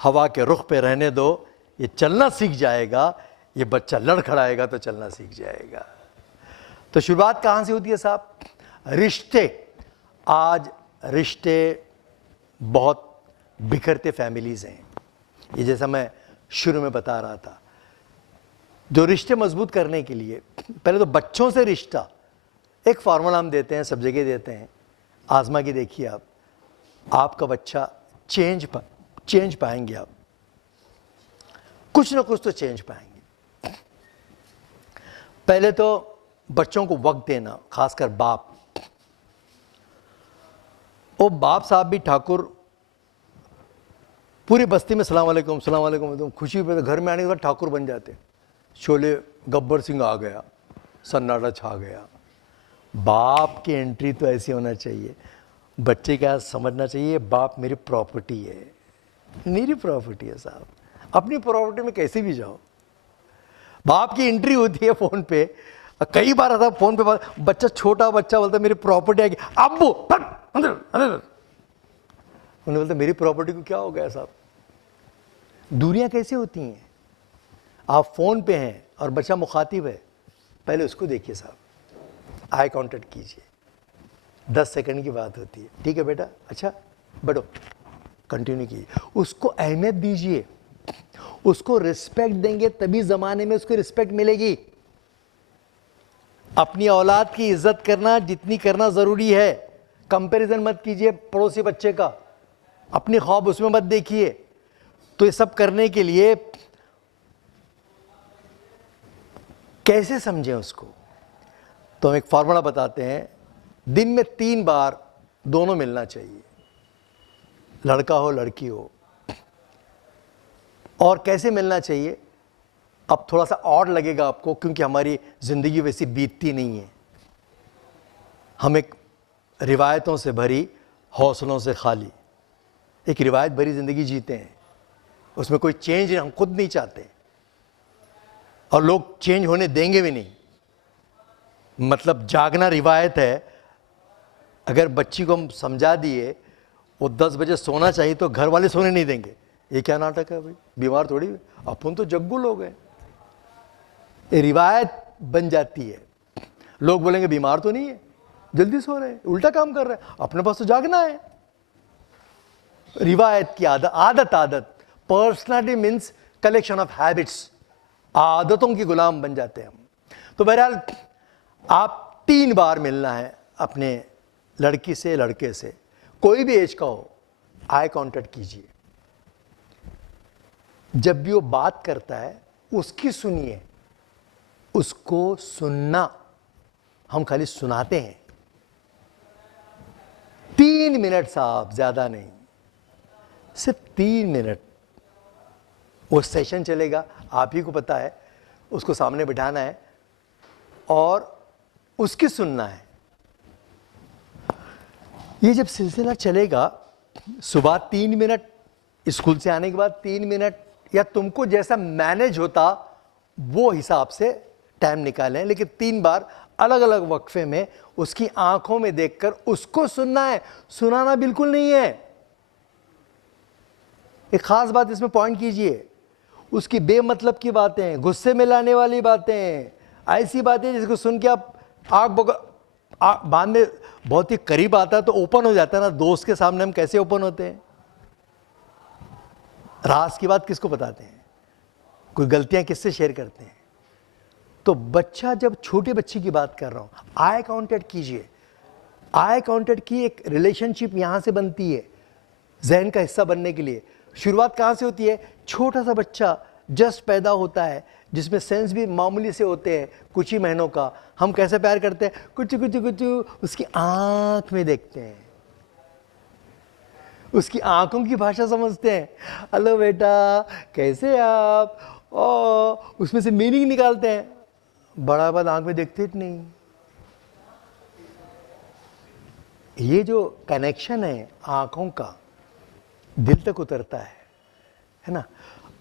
हवा के रुख पे रहने दो, ये चलना सीख जाएगा, ये बच्चा लड़खड़ाएगा तो चलना सीख जाएगा। तो शुरुआत कहाँ से होती है साहब? रिश्ते। आज रिश्ते बहुत बिखरते फैमिलीज़ हैं, ये जैसा मैं शुरू में बता रहा था। जो रिश्ते मजबूत करने के लिए पहले तो बच्चों से रिश्ता, एक फार्मूला हम देते हैं, सब जगह देते हैं, आजमा के देखिए आप, आपका बच्चा चेंज पाएंगे, आप कुछ ना कुछ तो चेंज पाएंगे। पहले तो बच्चों को वक्त देना, खासकर बाप। वो बाप साहब भी ठाकुर, पूरी बस्ती में सलाम वालेकुम सलाम वालेकुम, तो खुशी पे घर में आने के बाद ठाकुर बन जाते। शोले गब्बर सिंह आ गया, सन्नाटा छा गया। बाप की एंट्री तो ऐसी होना चाहिए, बच्चे का समझना चाहिए बाप मेरी प्रॉपर्टी है, मेरी प्रॉपर्टी है साहब, अपनी प्रॉपर्टी में कैसे भी जाओ। बाप की एंट्री होती है फ़ोन पे, कई बार आता फ़ोन पे बच्चा, छोटा बच्चा बोलता मेरी प्रॉपर्टी आएगी, अब्बू अंदर अंदर, उन्हें बोलते मेरी प्रॉपर्टी को क्या हो गया साहब। दूरियां कैसे होती हैं? आप फ़ोन पे हैं और बच्चा मुखातिब है, पहले उसको देखिए साहब, आई कांटेक्ट कीजिए, 10 सेकंड की बात होती है, ठीक है बेटा, अच्छा बढ़ो, कंटिन्यू कीजिए, उसको अहमियत दीजिए, उसको रिस्पेक्ट देंगे तभी ज़माने में उसको रिस्पेक्ट मिलेगी। अपनी औलाद की इज्जत करना जितनी करना ज़रूरी है, कंपैरिजन मत कीजिए पड़ोसी बच्चे का, अपनी ख्वाब उसमें मत देखिए। तो ये सब करने के लिए कैसे समझें उसको? तो हम एक फॉर्मूला बताते हैं, दिन में 3 बार दोनों मिलना चाहिए, लड़का हो लड़की हो। और कैसे मिलना चाहिए? अब थोड़ा सा और लगेगा आपको, क्योंकि हमारी ज़िंदगी वैसी बीतती नहीं है, हम एक रिवायतों से भरी, हौसलों से खाली एक रिवायत भरी ज़िंदगी जीते हैं, उसमें कोई चेंज हम खुद नहीं चाहते और लोग चेंज होने देंगे भी नहीं। मतलब जागना रिवायत है, अगर बच्ची को हम समझा दिए वो 10 बजे सोना चाहिए तो घर वाले सोने नहीं देंगे, ये क्या नाटक है भाई, बीमार थोड़ी, अपन तो जग्गू लोग हैं। ये रिवायत बन जाती है, लोग बोलेंगे बीमार तो नहीं है, जल्दी सो रहे हैं, उल्टा काम कर रहे हैं, अपने पास तो जागना है। रिवायत की आदत personality means collection of habits, आदतों की गुलाम बन जाते हैं हम। तो बहरहाल आप 3 बार मिलना है अपने लड़की से, लड़के से, कोई भी एज का हो, आई कांटेक्ट कीजिए। जब भी वो बात करता है उसकी सुनिए, उसको सुनना, हम खाली सुनाते हैं। 3 मिनट साहब, ज्यादा नहीं, सिर्फ 3 मिनट वो सेशन चलेगा, आप ही को पता है। उसको सामने बिठाना है और उसकी सुनना है। ये जब सिलसिला चलेगा, सुबह 3 मिनट, स्कूल से आने के बाद 3 मिनट, या तुमको जैसा मैनेज होता वो हिसाब से टाइम निकालें, लेकिन 3 बार अलग अलग वक्फे में उसकी आंखों में देखकर उसको सुनना है, सुनाना बिल्कुल नहीं है। एक खास बात इसमें पॉइंट कीजिए, उसकी बेमतलब की बातें, गुस्से में लाने वाली बातें, ऐसी बातें जिसको सुन के आप बाद में बहुत ही करीब आता है तो ओपन हो जाता है ना। दोस्त के सामने हम कैसे ओपन होते हैं, राज की बात किसको बताते हैं, कोई गलतियां किससे शेयर करते हैं। तो बच्चा, जब छोटे बच्चे की बात कर रहा हूं, आई कांटेक्ट कीजिए। आई कांटेक्ट की एक रिलेशनशिप यहां से बनती है, जहन का हिस्सा बनने के लिए। शुरुआत कहां से होती है? छोटा सा बच्चा जस्ट पैदा होता है, जिसमें सेंस भी मामूली से होते हैं, कुछ ही महीनों का। हम कैसे प्यार करते हैं? कुछ कुछ कुछ, उसकी आंख में देखते हैं, उसकी आंखों की भाषा समझते हैं। हेलो बेटा, कैसे आप, ओ, उसमें से मीनिंग निकालते हैं। बड़ा बात आंख में देखते ही नहीं। ये जो कनेक्शन है आंखों का, दिल तक उतरता है ना,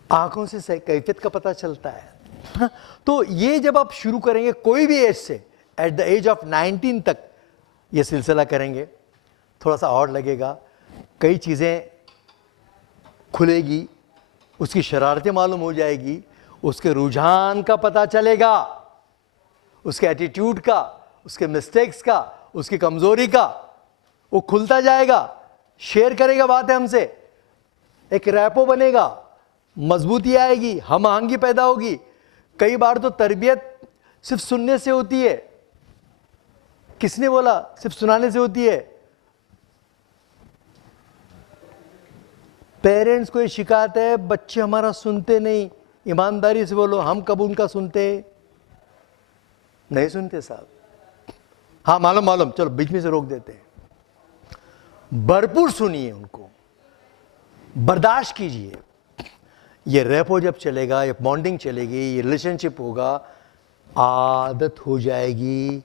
आंखों से कैफियत का पता चलता है। हाँ? तो ये जब आप शुरू करेंगे कोई भी एज से, एट द एज ऑफ 19 तक ये सिलसिला करेंगे, थोड़ा सा और लगेगा, कई चीज़ें खुलेगी, उसकी शरारतें मालूम हो जाएगी, उसके रुझान का पता चलेगा, उसके एटीट्यूड का, उसके मिस्टेक्स का, उसकी कमज़ोरी का, वो खुलता जाएगा, शेयर करेगा बातें हमसे, एक रैपो बनेगा, मजबूती आएगी, हम आहंगी पैदा होगी। कई बार तो तरबियत सिर्फ सुनने से होती है। किसने बोला सिर्फ सुनाने से होती है? पेरेंट्स को ये शिकायत है, बच्चे हमारा सुनते नहीं। ईमानदारी से बोलो, हम कब उनका सुनते? नहीं सुनते साहब। हाँ मालूम, चलो बीच में से रोक देते हैं। भरपूर सुनिए उनको, बर्दाश्त कीजिए। ये रैपो जब चलेगा, ये बॉन्डिंग चलेगी, ये रिलेशनशिप होगा, आदत हो जाएगी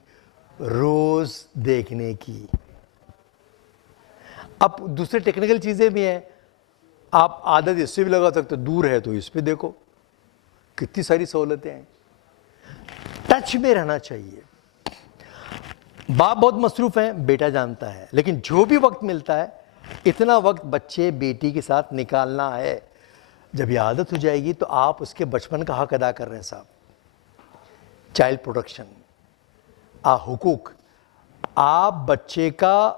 रोज देखने की। अब दूसरे टेक्निकल चीजें भी हैं, आप आदत इससे भी लगा सकते हो, दूर है तो इस पे देखो, कितनी सारी सहूलतें हैं। टच में रहना चाहिए। बाप बहुत मसरूफ हैं, बेटा जानता है, लेकिन जो भी वक्त मिलता है, इतना वक्त बच्चे बेटी के साथ निकालना है। जब ये आदत हो जाएगी तो आप उसके बचपन का हक अदा कर रहे हैं साहब। चाइल्ड प्रोटेक्शन, हुकूक, आप बच्चे का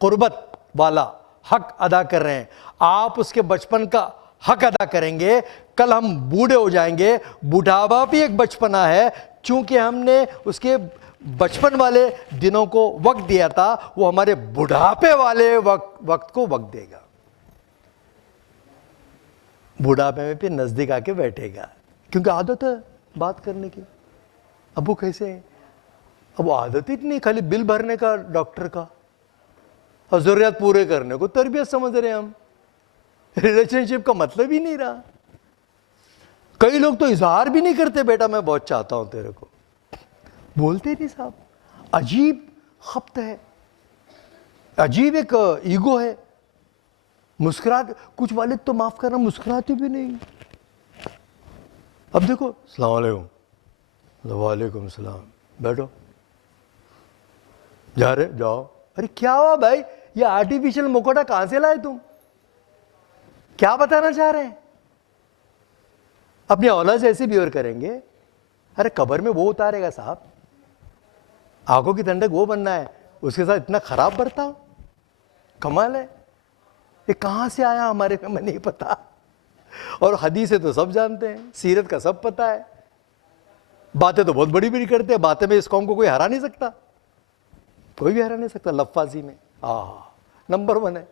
कुर्बत वाला हक अदा कर रहे हैं। आप उसके बचपन का हक अदा करेंगे। कल हम बूढ़े हो जाएंगे, बुढ़ापा भी एक बचपना है, चूंकि हमने उसके बचपन वाले दिनों को वक्त दिया था, वो हमारे बुढ़ापे वाले वक्त को वक्त देगा। बुढ़ापे में भी नजदीक आके बैठेगा, क्योंकि आदत है बात करने की। अब वो कैसे है? अब वो आदत ही नहीं, खाली बिल भरने का डॉक्टर का और जरूरियात पूरे करने को तरबियत समझ रहे हैं हम। रिलेशनशिप का मतलब ही नहीं रहा। कई लोग तो इजहार भी नहीं करते, बेटा मैं बहुत चाहता हूं तेरे को, बोलते नहीं साहब। अजीब खप्त है, अजीब एक ईगो है। मुस्कुराते, कुछ वालिद तो माफ करना मुस्कुराते भी नहीं। अब देखो, अस्सलाम वालेकुम, वालेकुम सलाम, बैठो, जा रहे जाओ। अरे क्या हुआ भाई, ये आर्टिफिशियल मुखौटा कहां से लाए तुम? क्या बताना चाह रहे हैं? अपनी औलाद से ऐसे बिहेव करेंगे? अरे कब्र में वो उतारेगा साहब, आंखों की ठंडक वो बनना है, उसके साथ इतना खराब बर्ताव, कमाल है। ये कहां से आया हमारे में, मैं नहीं पता। और हदीस तो सब जानते हैं, सीरत का सब पता है, बातें तो बहुत बड़ी बड़ी करते हैं। बातें में इस कौम को कोई हरा नहीं सकता, कोई भी हरा नहीं सकता लफ्फाजी में। नंबर 1 है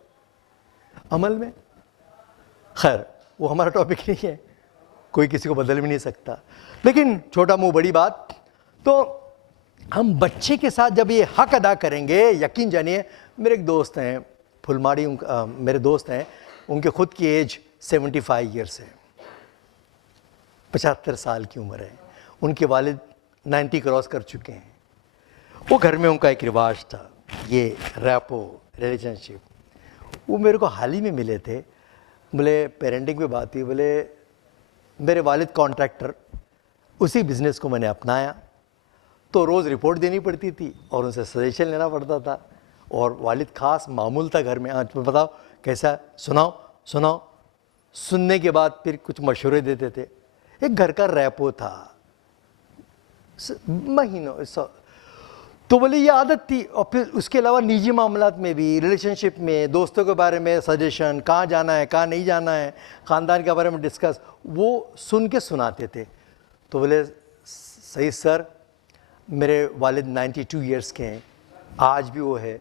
अमल में। खैर वो हमारा टॉपिक नहीं है, कोई किसी को बदल भी नहीं सकता। लेकिन छोटा मुंह बड़ी बात। तो हम बच्चे के साथ जब ये हक अदा करेंगे, यकीन जानिए, मेरे एक दोस्त हैं फुलमाड़ी, मेरे दोस्त हैं, उनके खुद की एज 75 ईयर्स है, 75 साल की उम्र है। उनके वालिद 90 क्रॉस कर चुके हैं। वो घर में उनका एक रिवाज था, ये रैपो रिलेशनशिप। वो मेरे को हाल ही में मिले थे, बोले पेरेंटिंग पे बात हुई, बोले मेरे वालिद कॉन्ट्रैक्टर, उसी बिज़नेस को मैंने अपनाया, तो रोज़ रिपोर्ट देनी पड़ती थी और उनसे सजेशन लेना पड़ता था। और वालिद ख़ास मामूल था घर में, आज बताओ कैसा, सुनाओ। सुनने के बाद फिर कुछ मशवरे देते थे। एक घर का रैपो था महीनों। तो बोले ये आदत थी। और फिर उसके अलावा निजी मामलात में भी, रिलेशनशिप में, दोस्तों के बारे में सजेशन, कहाँ जाना है कहाँ नहीं जाना है, ख़ानदान के बारे में डिस्कस, वो सुन के सुनाते थे। तो बोले सही सर, मेरे वालिद 92 ईयर्स के हैं, आज भी वो है,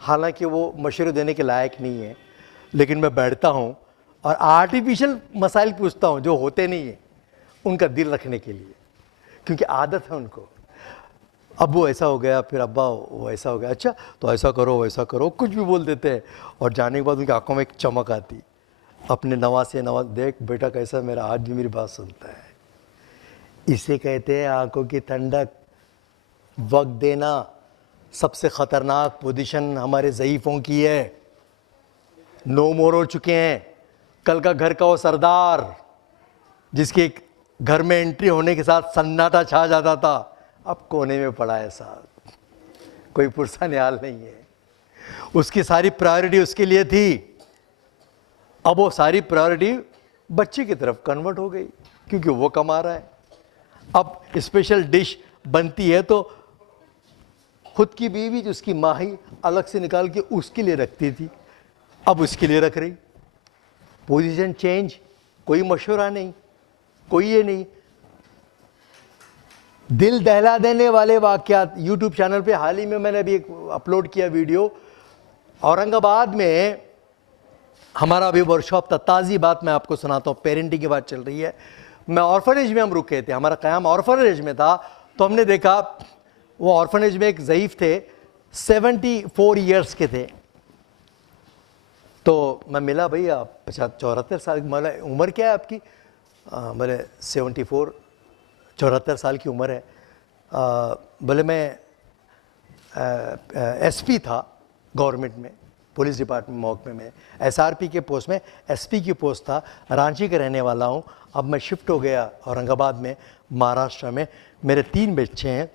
हालांकि वो मशवरे देने के लायक नहीं है, लेकिन मैं बैठता हूँ और आर्टिफिशियल मसाइल पूछता हूँ जो होते नहीं हैं, उनका दिल रखने के लिए, क्योंकि आदत है उनको। अब वो ऐसा हो गया, फिर अब्बा वो ऐसा हो गया, अच्छा तो ऐसा करो वैसा करो, कुछ भी बोल देते हैं। और जाने के बाद उनकी आंखों में एक चमक आती, अपने नवाज से नवाज, देख बेटा कैसा मेरा आज भी मेरी बात सुनता है। इसे कहते हैं आंखों की ठंडक, वक्त देना। सबसे ख़तरनाक पोजीशन हमारे ज़ईफ़ों की है। नो मोर हो चुके हैं। कल का घर का वो सरदार जिसके घर में एंट्री होने के साथ सन्नाटा छा जाता था, अब कोने में पड़ा है साहब, कोई पुरसा न्याल नहीं है। उसकी सारी प्रायोरिटी उसके लिए थी, अब वो सारी प्रायोरिटी बच्चे की तरफ कन्वर्ट हो गई क्योंकि वो कमा रहा है। अब स्पेशल डिश बनती है तो खुद की बीवी जो उसकी माँ ही अलग से निकाल के उसके लिए रखती थी, अब उसके लिए रख रही। पोजीशन चेंज, कोई मशवरा नहीं, कोई ये नहीं। दिल दहला देने वाले वाकयात यूट्यूब चैनल पे हाल ही में मैंने अभी एक अपलोड किया वीडियो। औरंगाबाद में हमारा अभी वर्कशॉप था, ताज़ी बात मैं आपको सुनाता हूँ, पेरेंटिंग की बात चल रही है। मैं ऑर्फनेज में हम रुके थे, हमारा क़याम ऑर्फनेज में था, तो हमने देखा वो ऑर्फनेज में एक ज़ईफ़ थे, 74 ईयर्स के थे। तो मैं मिला, भाई आप 74 साल, मतलब उम्र क्या है आपकी? बोले 74 साल की उम्र है। बोले मैं एसपी था गवर्नमेंट में, पुलिस डिपार्टमेंट महकमे में, एसआरपी के पोस्ट में एसपी की पोस्ट था, रांची का रहने वाला हूँ। अब मैं शिफ्ट हो गया औरंगाबाद में, महाराष्ट्र में। मेरे 3 बच्चे हैं,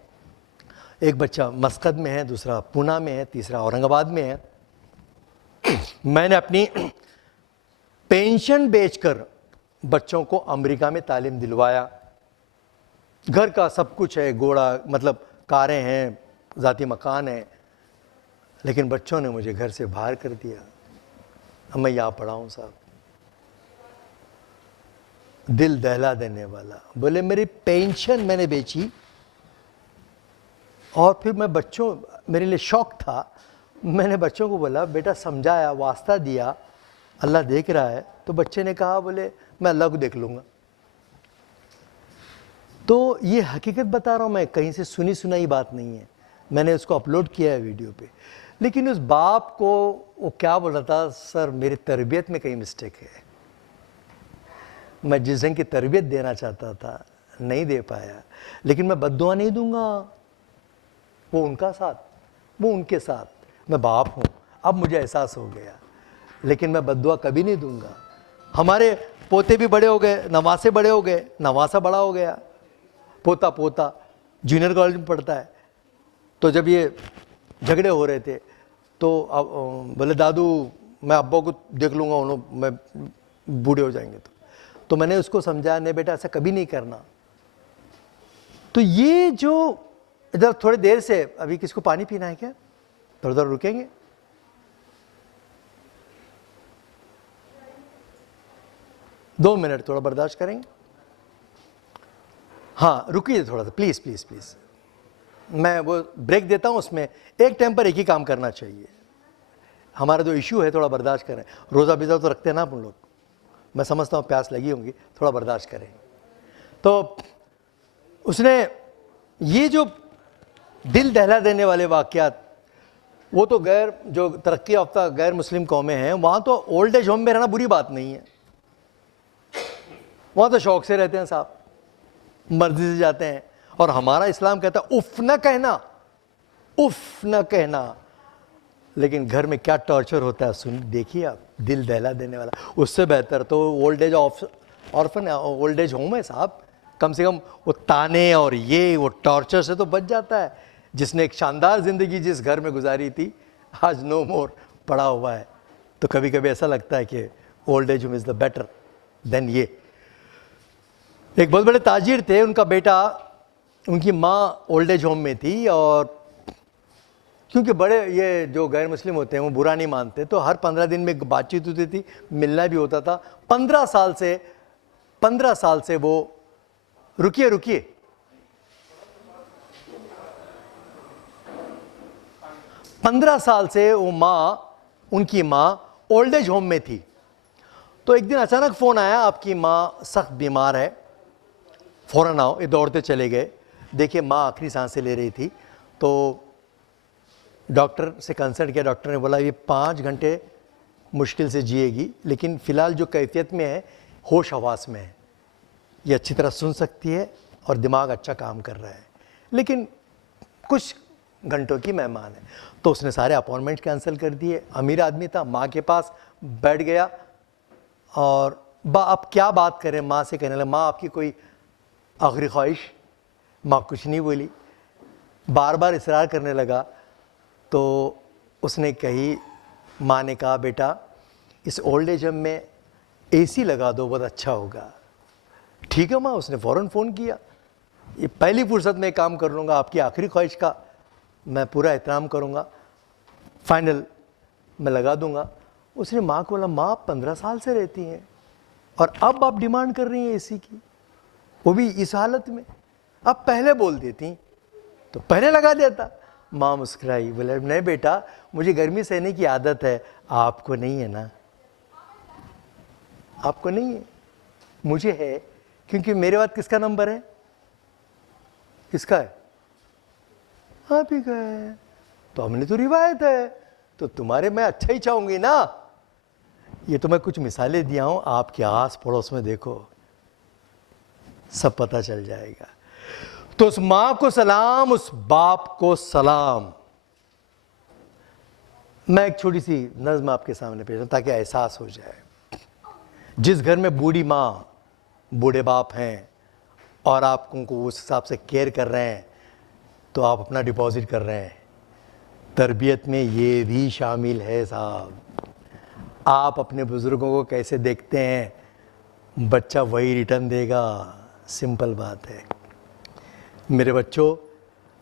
एक बच्चा मस्कत में है, दूसरा पूना में है, तीसरा औरंगाबाद में है। मैंने अपनी पेंशन बेचकर बच्चों को अमेरिका में तालीम दिलवाया। घर का सब कुछ है, घोड़ा मतलब कारें हैं, ज़ाती मकान है, लेकिन बच्चों ने मुझे घर से बाहर कर दिया। अब मैं यहाँ पड़ा हूँ साहब। दिल दहला देने वाला। बोले मेरी पेंशन मैंने बेची और फिर मैं बच्चों, मेरे लिए शौक था, मैंने बच्चों को बोला, बेटा समझाया, वास्ता दिया, अल्लाह देख रहा है। तो बच्चे ने कहा, बोले मैं अल्लाह को देख लूँगा। तो ये हकीकत बता रहा हूँ मैं, कहीं से सुनी सुनाई बात नहीं है, मैंने उसको अपलोड किया है वीडियो पे। लेकिन उस बाप को वो क्या बोल रहा था, सर मेरी तरबियत में कहीं मिस्टेक है, मैं जिस ढंग की तरबियत देना चाहता था नहीं दे पाया, लेकिन मैं बद्दुआ नहीं दूंगा। वो उनका साथ, वो उनके साथ, मैं बाप हूँ, अब मुझे एहसास हो गया, लेकिन मैं बद्दुआ कभी नहीं दूंगा। हमारे पोते भी बड़े हो गए, नवासे बड़े हो गए, नवासा बड़ा हो गया, पोता पोता जूनियर कॉलेज में पढ़ता है। तो जब ये झगड़े हो रहे थे तो बोले दादू मैं अब्बा को देख लूँगा, उन्होंने मैं बूढ़े हो जाएंगे। तो मैंने उसको समझाया, नहीं बेटा ऐसा कभी नहीं करना। तो ये जो इधर थोड़ी देर से, अभी किसको पानी पीना है क्या? थोड़ा देर रुकेंगे? दो मिनट थोड़ा बर्दाश्त करेंगे? हाँ रुकिए थोड़ा सा, प्लीज़ प्लीज़ प्लीज़। मैं वो ब्रेक देता हूँ, उसमें एक टाइम पर एक ही काम करना चाहिए। हमारा जो इशू है थोड़ा बर्दाश्त करें, रोज़ा बिज़ा तो रखते हैं ना अपन लोग, मैं समझता हूँ प्यास लगी होंगी, थोड़ा बर्दाश्त करें। तो उसने ये जो दिल दहला देने वाले वाक़यात, वो तो गैर जो तरक्की याफ्ता गैर मुस्लिम कौमें हैं, वहाँ तो ओल्ड एज होम में रहना बुरी बात नहीं है, वहाँ तो शौक़ से रहते हैं साहब, मर्जी से जाते हैं। और हमारा इस्लाम कहता है उफ न कहना, उफ न कहना। लेकिन घर में क्या टॉर्चर होता है सुन, देखिए आप, दिल दहला देने वाला। उससे बेहतर तो old age orphan old age home है साहब, कम से कम वो ताने और ये वो टॉर्चर से तो बच जाता है। जिसने एक शानदार ज़िंदगी जिस घर में गुजारी थी, आज नो मोर पड़ा हुआ है। तो कभी कभी ऐसा लगता है कि old age home is the better than ये। एक बहुत बड़े ताजिर थे, उनका बेटा, उनकी माँ ओल्ड एज होम में थी, और क्योंकि बड़े ये जो गैर मुस्लिम होते हैं वो बुरा नहीं मानते, तो हर 15 दिन में बातचीत होती थी, मिलना भी होता था। 15 साल से वो, रुकिए रुकिए, 15 साल से वो माँ, उनकी माँ ओल्ड एज होम में थी। तो एक दिन अचानक फ़ोन आया, आपकी माँ सख्त बीमार है, फ़ौरन आओ। ये दौड़ते चले गए। देखिए माँ आखिरी सांसें ले रही थी, तो डॉक्टर से कंसल्ट किया। डॉक्टर ने बोला ये 5 घंटे मुश्किल से जिएगी, लेकिन फ़िलहाल जो कैफियत में है, होश हवास में है, ये अच्छी तरह सुन सकती है और दिमाग अच्छा काम कर रहा है, लेकिन कुछ घंटों की मेहमान है। तो उसने सारे अपॉइंटमेंट कैंसिल कर दिए। अमीर आदमी था, माँ के पास बैठ गया और अब क्या बात करें, माँ से कहने लगा, माँ आपकी कोई आखिरी ख्वाहिश? माँ कुछ नहीं बोली, बार बार इसरार करने लगा। तो उसने कही, माँ ने कहा, बेटा इस ओल्ड एज होम में एसी लगा दो, बहुत अच्छा होगा। ठीक है माँ, उसने फ़ौरन फ़ोन किया। ये पहली फुर्सत में काम कर लूँगा, आपकी आखिरी ख्वाहिश का मैं पूरा एहतराम करूँगा, फाइनल मैं लगा दूँगा। उसने माँ को बोला, माँ आप 15 साल से रहती हैं और अब आप डिमांड कर रही हैं एसी की, वो भी इस हालत में। अब पहले बोल देती तो पहले लगा देता। माँ मुस्कुराई, बोले नहीं बेटा, मुझे गर्मी सहने की आदत है, आपको नहीं है ना। आपको नहीं है, मुझे है, क्योंकि मेरे बाद किसका नंबर है? किसका है? आप ही का है। तो हमने तो रिवायत है, तो तुम्हारे मैं अच्छा ही चाहूंगी ना। ये तो मैं कुछ मिसालें दिया हूं, आपके आस पड़ोस में देखो, सब पता चल जाएगा। तो उस मां को सलाम, उस बाप को सलाम। मैं एक छोटी सी नज्म आपके सामने पेश करूं ताकि एहसास हो जाए। जिस घर में बूढ़ी मां, बूढ़े बाप हैं और आप उनको उस हिसाब से केयर कर रहे हैं, तो आप अपना डिपॉजिट कर रहे हैं। तरबियत में ये भी शामिल है साहब। आप अपने बुजुर्गों को कैसे देखते हैं, बच्चा वही रिटर्न देगा। सिंपल बात है। मेरे बच्चों,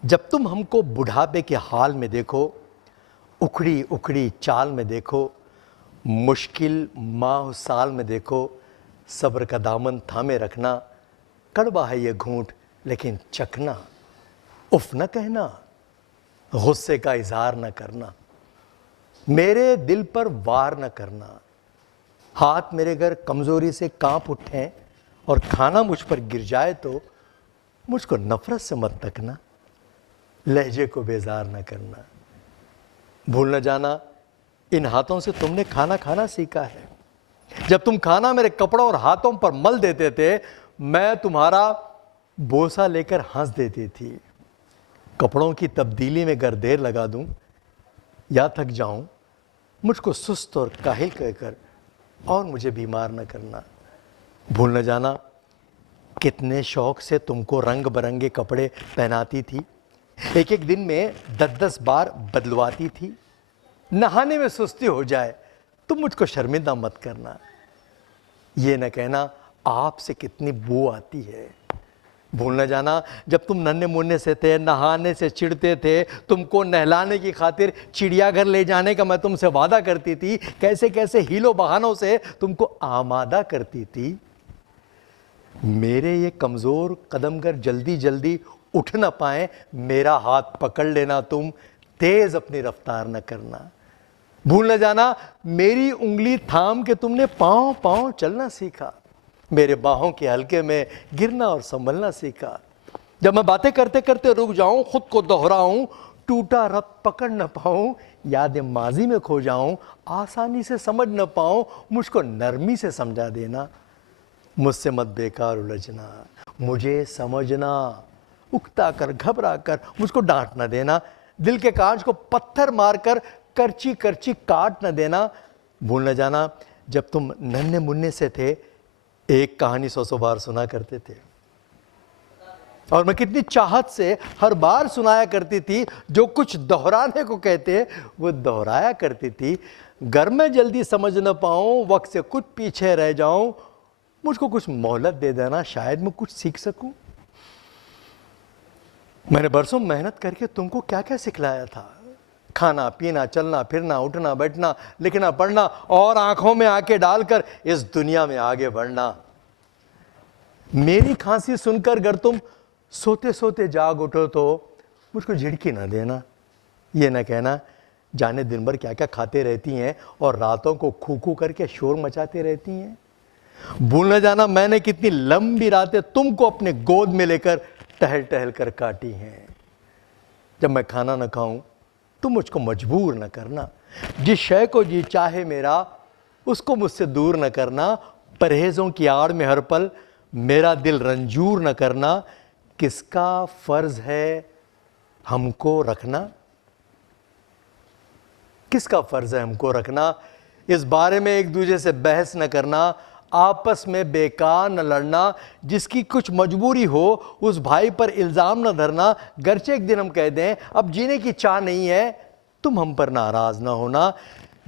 जब तुम हमको बुढ़ापे के हाल में देखो, उखड़ी उखड़ी चाल में देखो, मुश्किल माह साल में देखो, सब्र का दामन थामे रखना। कड़वा है ये घूंट लेकिन चखना, उफ न कहना, गुस्से का इजहार न करना, मेरे दिल पर वार न करना। हाथ मेरे घर कमजोरी से कांप उठें और खाना मुझ पर गिर जाए तो मुझको नफरत से मत तकना, लहजे को बेजार न करना। भूल न जाना, इन हाथों से तुमने खाना खाना सीखा है। जब तुम खाना मेरे कपड़ों और हाथों पर मल देते थे, मैं तुम्हारा बोसा लेकर हंस देती थी। कपड़ों की तब्दीली में अगर देर लगा दूं या थक जाऊं, मुझको सुस्त और काहिल कहकर और मुझे बीमार न करना। भूल न जाना, कितने शौक से तुमको रंग बिरंगे कपड़े पहनाती थी, एक एक दिन में 10-10 बार बदलवाती थी। नहाने में सुस्ती हो जाए तो मुझको शर्मिंदा मत करना। ये न कहना आपसे कितनी बू आती है। भूल न जाना, जब तुम नन्हे मुन्ने से थे, नहाने से चिढ़ते थे, तुमको नहलाने की खातिर चिड़ियाघर ले जाने का मैं तुमसे वादा करती थी, कैसे कैसे हीलो बहानों से तुमको आमादा करती थी। मेरे ये कमज़ोर कदम कर जल्दी जल्दी उठ न पाए, मेरा हाथ पकड़ लेना तुम, तेज अपनी रफ्तार न करना। भूल न जाना, मेरी उंगली थाम के तुमने पांव पांव चलना सीखा, मेरे बाहों के हल्के में गिरना और संभलना सीखा। जब मैं बातें करते करते रुक जाऊं, खुद को दोहराऊं, टूटा रब पकड़ न पाऊं, यादें माजी में खो जाऊं, आसानी से समझ न पाऊं, मुझको नरमी से समझा देना। मुझसे मत बेकार उलझना, मुझे समझना, उकता कर घबरा कर मुझको डांट न देना, दिल के कांच को पत्थर मारकर करची करची काट न देना। भूल न जाना, जब तुम नन्हे मुन्ने से थे, एक कहानी 100 बार सुना करते थे और मैं कितनी चाहत से हर बार सुनाया करती थी। जो कुछ दोहराने को कहते वो दोहराया करती थी। घर में जल्दी समझ न पाऊं, वक्त से कुछ पीछे रह जाऊं, मुझको कुछ मोहलत दे देना, शायद मैं कुछ सीख सकूं। मैंने बरसों मेहनत करके तुमको क्या क्या सिखलाया था, खाना पीना, चलना फिरना, उठना बैठना, लिखना पढ़ना और आंखों में आंखें डालकर इस दुनिया में आगे बढ़ना। मेरी खांसी सुनकर अगर तुम सोते सोते जाग उठो तो मुझको झिड़की ना देना। ये ना कहना जाने दिन भर क्या क्या खाते रहती हैं और रातों को खू करके शोर मचाते रहती हैं। भूल न जाना, मैंने कितनी लंबी रातें तुमको अपने गोद में लेकर टहल टहल कर काटी हैं। जब मैं खाना न खाऊं तुम मुझको मजबूर न करना, जिस शय को जी चाहे मेरा उसको मुझसे दूर न करना। परहेजों की आड़ में हर पल मेरा दिल रंजूर न करना। किसका फर्ज है हमको रखना, किसका फर्ज है हमको रखना, इस बारे में एक दूसरे से बहस न करना, आपस में बेकार न लड़ना। जिसकी कुछ मजबूरी हो उस भाई पर इल्ज़ाम न धरना। गरचे एक दिन हम कह दें अब जीने की चाह नहीं है, तुम हम पर नाराज ना होना।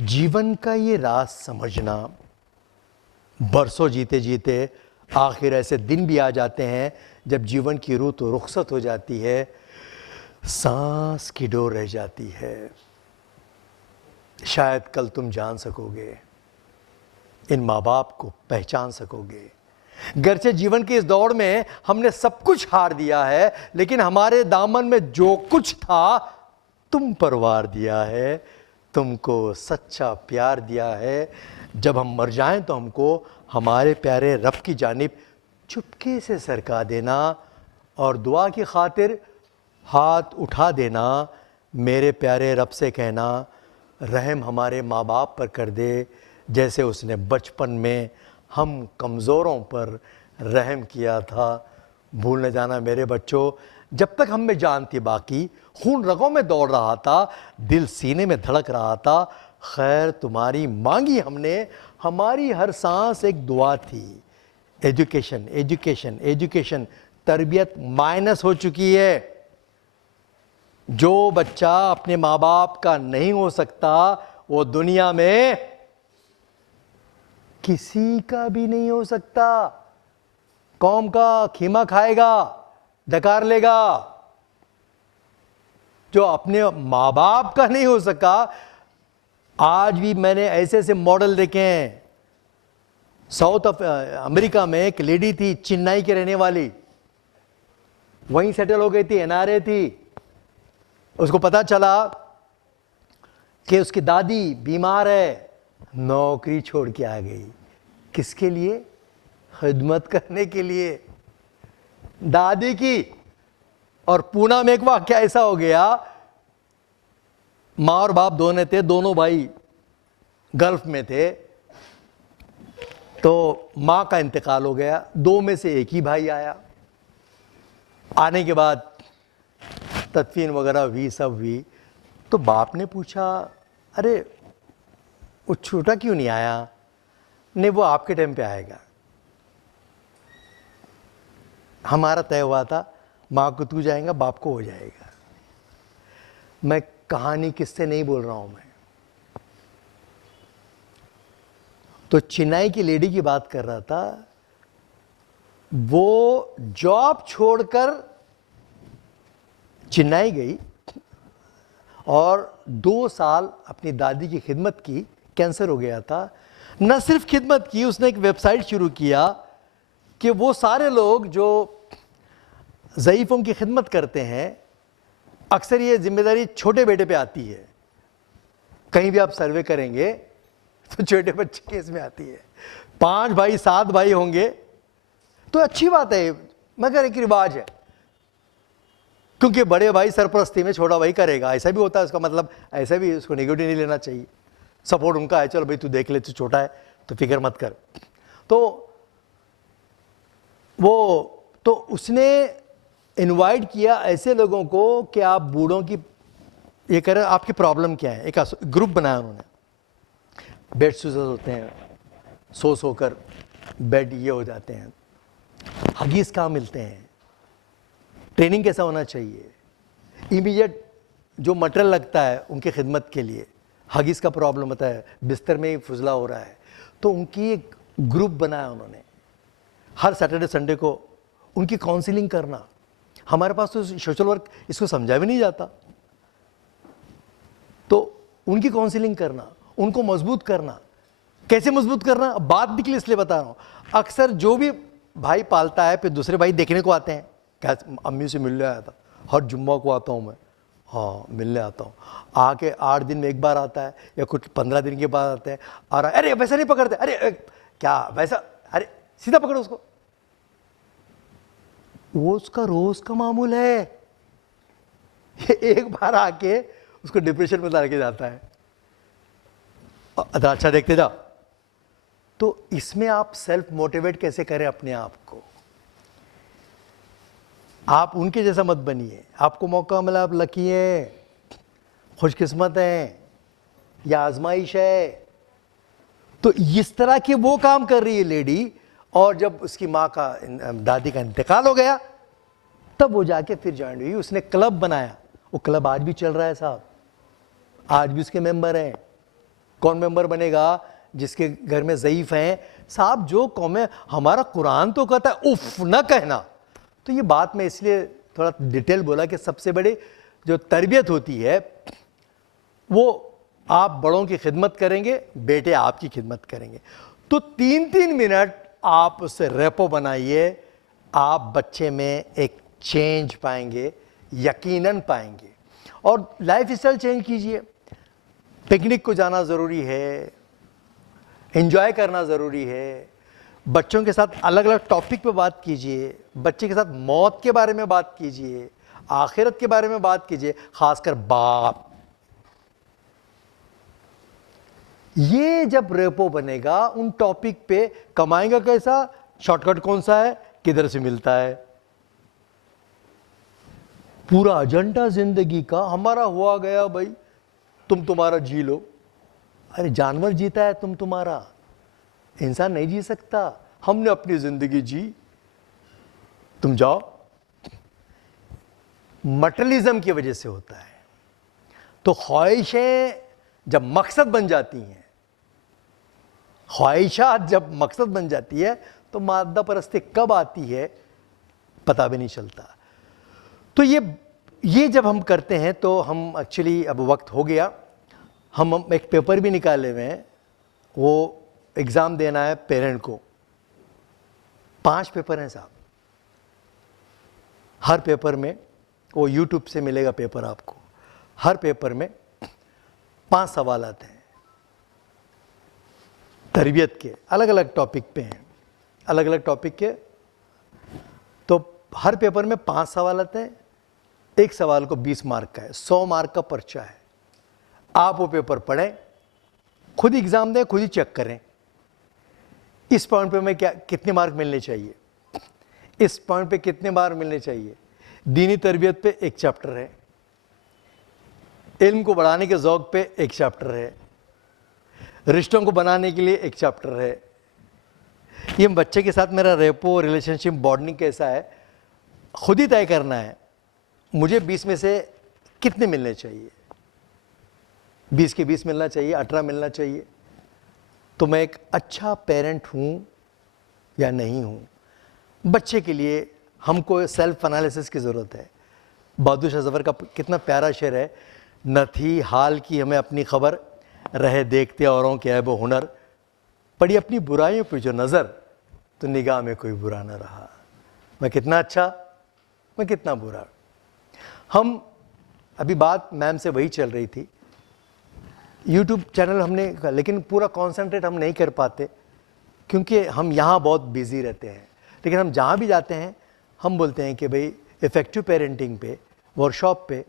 जीवन का ये राज समझना, बरसों जीते जीते आखिर ऐसे दिन भी आ जाते हैं जब जीवन की रूह तो रुखसत हो जाती है, सांस की डोर रह जाती है। शायद कल तुम जान सकोगे, इन माँ बाप को पहचान सकोगे। गरचे जीवन की इस दौड़ में हमने सब कुछ हार दिया है, लेकिन हमारे दामन में जो कुछ था तुम पर वार दिया है, तुमको सच्चा प्यार दिया है। जब हम मर जाएं तो हमको हमारे प्यारे रब की जानिब चुपके से सरका देना और दुआ की खातिर हाथ उठा देना। मेरे प्यारे रब से कहना, रहम हमारे माँ बाप पर कर दे, जैसे उसने बचपन में हम कमज़ोरों पर रहम किया था। भूल न जाना मेरे बच्चों, जब तक हम में जान थी बाकी, खून रगों में दौड़ रहा था, दिल सीने में धड़क रहा था, खैर तुम्हारी मांगी हमने, हमारी हर सांस एक दुआ थी। एजुकेशन एजुकेशन एजुकेशन, तरबियत माइनस हो चुकी है। जो बच्चा अपने माँ बाप का नहीं हो सकता वो दुनिया में किसी का भी नहीं हो सकता। कौम का खीमा खाएगा, डकार लेगा। जो अपने माँ बाप का नहीं हो सका, आज भी मैंने ऐसे ऐसे मॉडल देखे हैं। साउथ अमेरिका में एक लेडी थी, चेन्नई की रहने वाली, वहीं सेटल हो गई थी, एनआरए थी। उसको पता चला कि उसकी दादी बीमार है, नौकरी छोड़ के आ गई। किसके लिए? खिदमत करने के लिए, दादी की। और पूना में एक वाकया ऐसा हो गया, माँ और बाप दोनों थे, दोनों भाई गल्फ में थे। तो माँ का इंतकाल हो गया, दो में से एक ही भाई आया। आने के बाद तदफीन वगैरह हुई, सब हुई। तो बाप ने पूछा, अरे वो छोटा क्यों नहीं आया? नहीं, वो आपके टाइम पे आएगा। हमारा तय हुआ था, माँ को तू जाएगा, बाप को हो जाएगा। मैं कहानी किससे नहीं बोल रहा हूं मैं, तो चेन्नई की लेडी की बात कर रहा था। वो जॉब छोड़कर चेन्नई गई और 2 साल अपनी दादी की खिदमत की। कैंसर हो गया था। न सिर्फ खिदमत की, उसने एक वेबसाइट शुरू किया कि वो सारे लोग जो ज़ईफ़ों की खिदमत करते हैं, अक्सर ये जिम्मेदारी छोटे बेटे पे आती है। कहीं भी आप सर्वे करेंगे तो छोटे बच्चे केस में आती है। 5 भाई 7 भाई होंगे तो अच्छी बात है, मगर एक रिवाज है, क्योंकि बड़े भाई सरपरस्ती में छोटा भाई करेगा, ऐसा भी होता है। उसका मतलब ऐसा भी उसको नेगेटिव नहीं लेना चाहिए, सपोर्ट उनका है, चलो भाई तू देख ले, तू छोटा है तो फिक्र मत कर। तो उसने इनवाइट किया ऐसे लोगों को कि आप बूढ़ों की ये करें, आपकी प्रॉब्लम क्या है। एक ग्रुप बनाया उन्होंने, बेड सूजर्स होते हैं, सो कर बेड ये हो जाते हैं, हगीज कहाँ मिलते हैं, ट्रेनिंग कैसा होना चाहिए, इमीडिएट जो मटेरियल लगता है उनकी खिदमत के लिए। हगीज का प्रॉब्लम होता है, बिस्तर में ही फुजला हो रहा है, तो उनकी एक ग्रुप बनाया उन्होंने। हर सैटरडे संडे को उनकी काउंसलिंग करना। हमारे पास तो सोशल वर्क इसको समझा भी नहीं जाता, तो उनकी काउंसलिंग करना, उनको मजबूत करना। कैसे मजबूत करना, बात निकली इसलिए बता रहा हूँ। अक्सर जो भी भाई पालता है फिर दूसरे भाई देखने को आते हैं, क्या अम्मी से मिलने आया था, हर जुम्मा को आता हूँ मैं, हाँ मिलने आता हूँ। आके 8 दिन में एक बार आता है या कुछ 15 दिन के बाद आता है, आ रहा है, अरे वैसा नहीं पकड़ते, अरे क्या वैसा, अरे सीधा पकड़ो उसको। वो उसका रोज का मामूल है। एक बार आके उसको डिप्रेशन में डाल के जाता है। अच्छा देखते जाओ। तो इसमें आप सेल्फ मोटिवेट कैसे करें अपने आप को। आप उनके जैसा मत बनिए। आपको मौका मिला, आप लकी हैं, खुशकिस्मत हैं, या आजमाइश है। तो इस तरह के वो काम कर रही है लेडी। और जब उसकी माँ का, दादी का इंतकाल हो गया, तब वो जाके फिर ज्वाइन हुई। उसने क्लब बनाया, वो क्लब आज भी चल रहा है साहब, आज भी उसके मेंबर हैं। कौन मेंबर बनेगा जिसके घर में ज़ईफ़ हैं, साहब जो कौम है, हमारा कुरान तो कहता है उफ ना कहना। तो ये बात मैं इसलिए थोड़ा डिटेल बोला कि सबसे बड़ी जो तरबियत होती है वो आप बड़ों की खिदमत करेंगे, बेटे आपकी खिदमत करेंगे। तो 3-3 मिनट आप उससे रेपो बनाइए, आप बच्चे में एक चेंज पाएंगे, यकीनन पाएंगे। और लाइफ स्टाइल चेंज कीजिए। पिकनिक को जाना ज़रूरी है, एंजॉय करना ज़रूरी है, बच्चों के साथ अलग अलग टॉपिक पे बात कीजिए, बच्चे के साथ मौत के बारे में बात कीजिए, आखिरत के बारे में बात कीजिए, खासकर बाप। ये जब रेपो बनेगा उन टॉपिक पे, कमाएगा कैसा, शॉर्टकट कौन सा है, किधर से मिलता है, पूरा एजेंडा जिंदगी का हमारा हुआ गया भाई, तुम तुम्हारा जी लो। अरे जानवर जीता है, तुम तुम्हारा, इंसान नहीं जी सकता। हमने अपनी जिंदगी जी, तुम जाओ। मटेरियलिज्म की वजह से होता है। तो ख्वाहिशें जब मकसद बन जाती हैं, ख्वाहिशात जब मकसद बन जाती है, तो मादा परस्ती कब आती है पता भी नहीं चलता। तो ये जब हम करते हैं तो हम एक्चुअली, अब वक्त हो गया, हम एक पेपर भी निकाले हुए हैं, वो एग्ज़ाम देना है पेरेंट को। 5 पेपर हैं साहब। हर पेपर में, वो यूट्यूब से मिलेगा पेपर आपको, हर पेपर में 5 सवाल आते हैं तरबियत के, अलग अलग टॉपिक पे हैं, अलग अलग टॉपिक के। तो हर पेपर में 5 सवाल आते हैं। एक सवाल को 20 मार्क का है, 100 मार्क का पर्चा है। आप वो पेपर पढ़ें, खुद एग्ज़ाम दें, खुद ही चेक करें इस पॉइंट पे मैं कितने मार्क मिलने चाहिए, इस पॉइंट पे कितने मार्क मिलने चाहिए। दीनी तरबियत पे एक चैप्टर है, इल्म को बढ़ाने के ज़ौक़ पे एक चैप्टर है, रिश्तों को बनाने के लिए एक चैप्टर है। ये बच्चे के साथ मेरा रेपो, रिलेशनशिप, बॉन्डिंग कैसा है, खुद ही तय करना है। मुझे 20 में से कितने मिलने चाहिए, 20 के 20 मिलना चाहिए, 18 मिलना चाहिए। तो मैं एक अच्छा पेरेंट हूँ या नहीं हूँ। बच्चे के लिए हमको सेल्फ एनालिसिस की ज़रूरत है। बहादुर शाह ज़फ़र का कितना प्यारा शेर है, न थी हाल की हमें अपनी खबर, रहे देखते औरों के ऐब व हुनर, पड़ी अपनी बुराइयों पे जो नज़र, तो निगाह में कोई बुरा न रहा। मैं कितना अच्छा, मैं कितना बुरा। हम अभी बात मैम से वही चल रही थी, यूट्यूब चैनल हमने, लेकिन पूरा कॉन्सेंट्रेट हम नहीं कर पाते क्योंकि हम यहाँ बहुत बिज़ी रहते हैं। लेकिन हम जहाँ भी जाते हैं हम बोलते हैं कि भाई इफ़ेक्टिव पेरेंटिंग पे, वर्कशॉप पे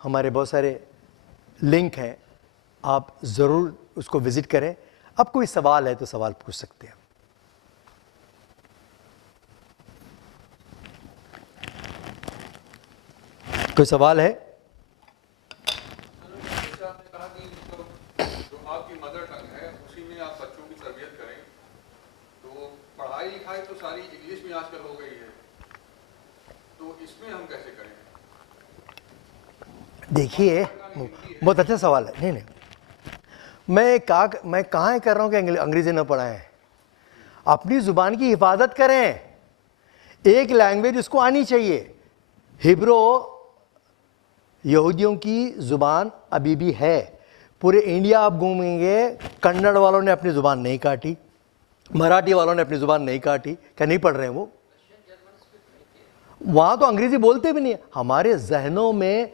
हमारे बहुत सारे लिंक हैं, आप ज़रूर उसको विज़िट करें। अब कोई सवाल है तो सवाल पूछ सकते हैं। कोई सवाल है? तो सारी इंग्लिश में आजकल हो गई है, तो इसमें हम कैसे करें? देखिए, बहुत अच्छा सवाल है। नहीं, मैं कहाँ कर रहा हूँ कि अंग्रेजी न पढ़ाएं। अपनी ज़ुबान की हिफाजत करें, एक लैंग्वेज उसको आनी चाहिए। हिब्रू यहूदियों की ज़ुबान अभी भी है। पूरे इंडिया आप घूमेंगे, कन्नड़ वालों ने अपनी ज़ुबान नहीं काटी, मराठी वालों ने अपनी ज़ुबान नहीं काटी। क्या नहीं पढ़ रहे हैं वो? वहाँ तो अंग्रेज़ी बोलते भी नहीं। हमारे जहनों में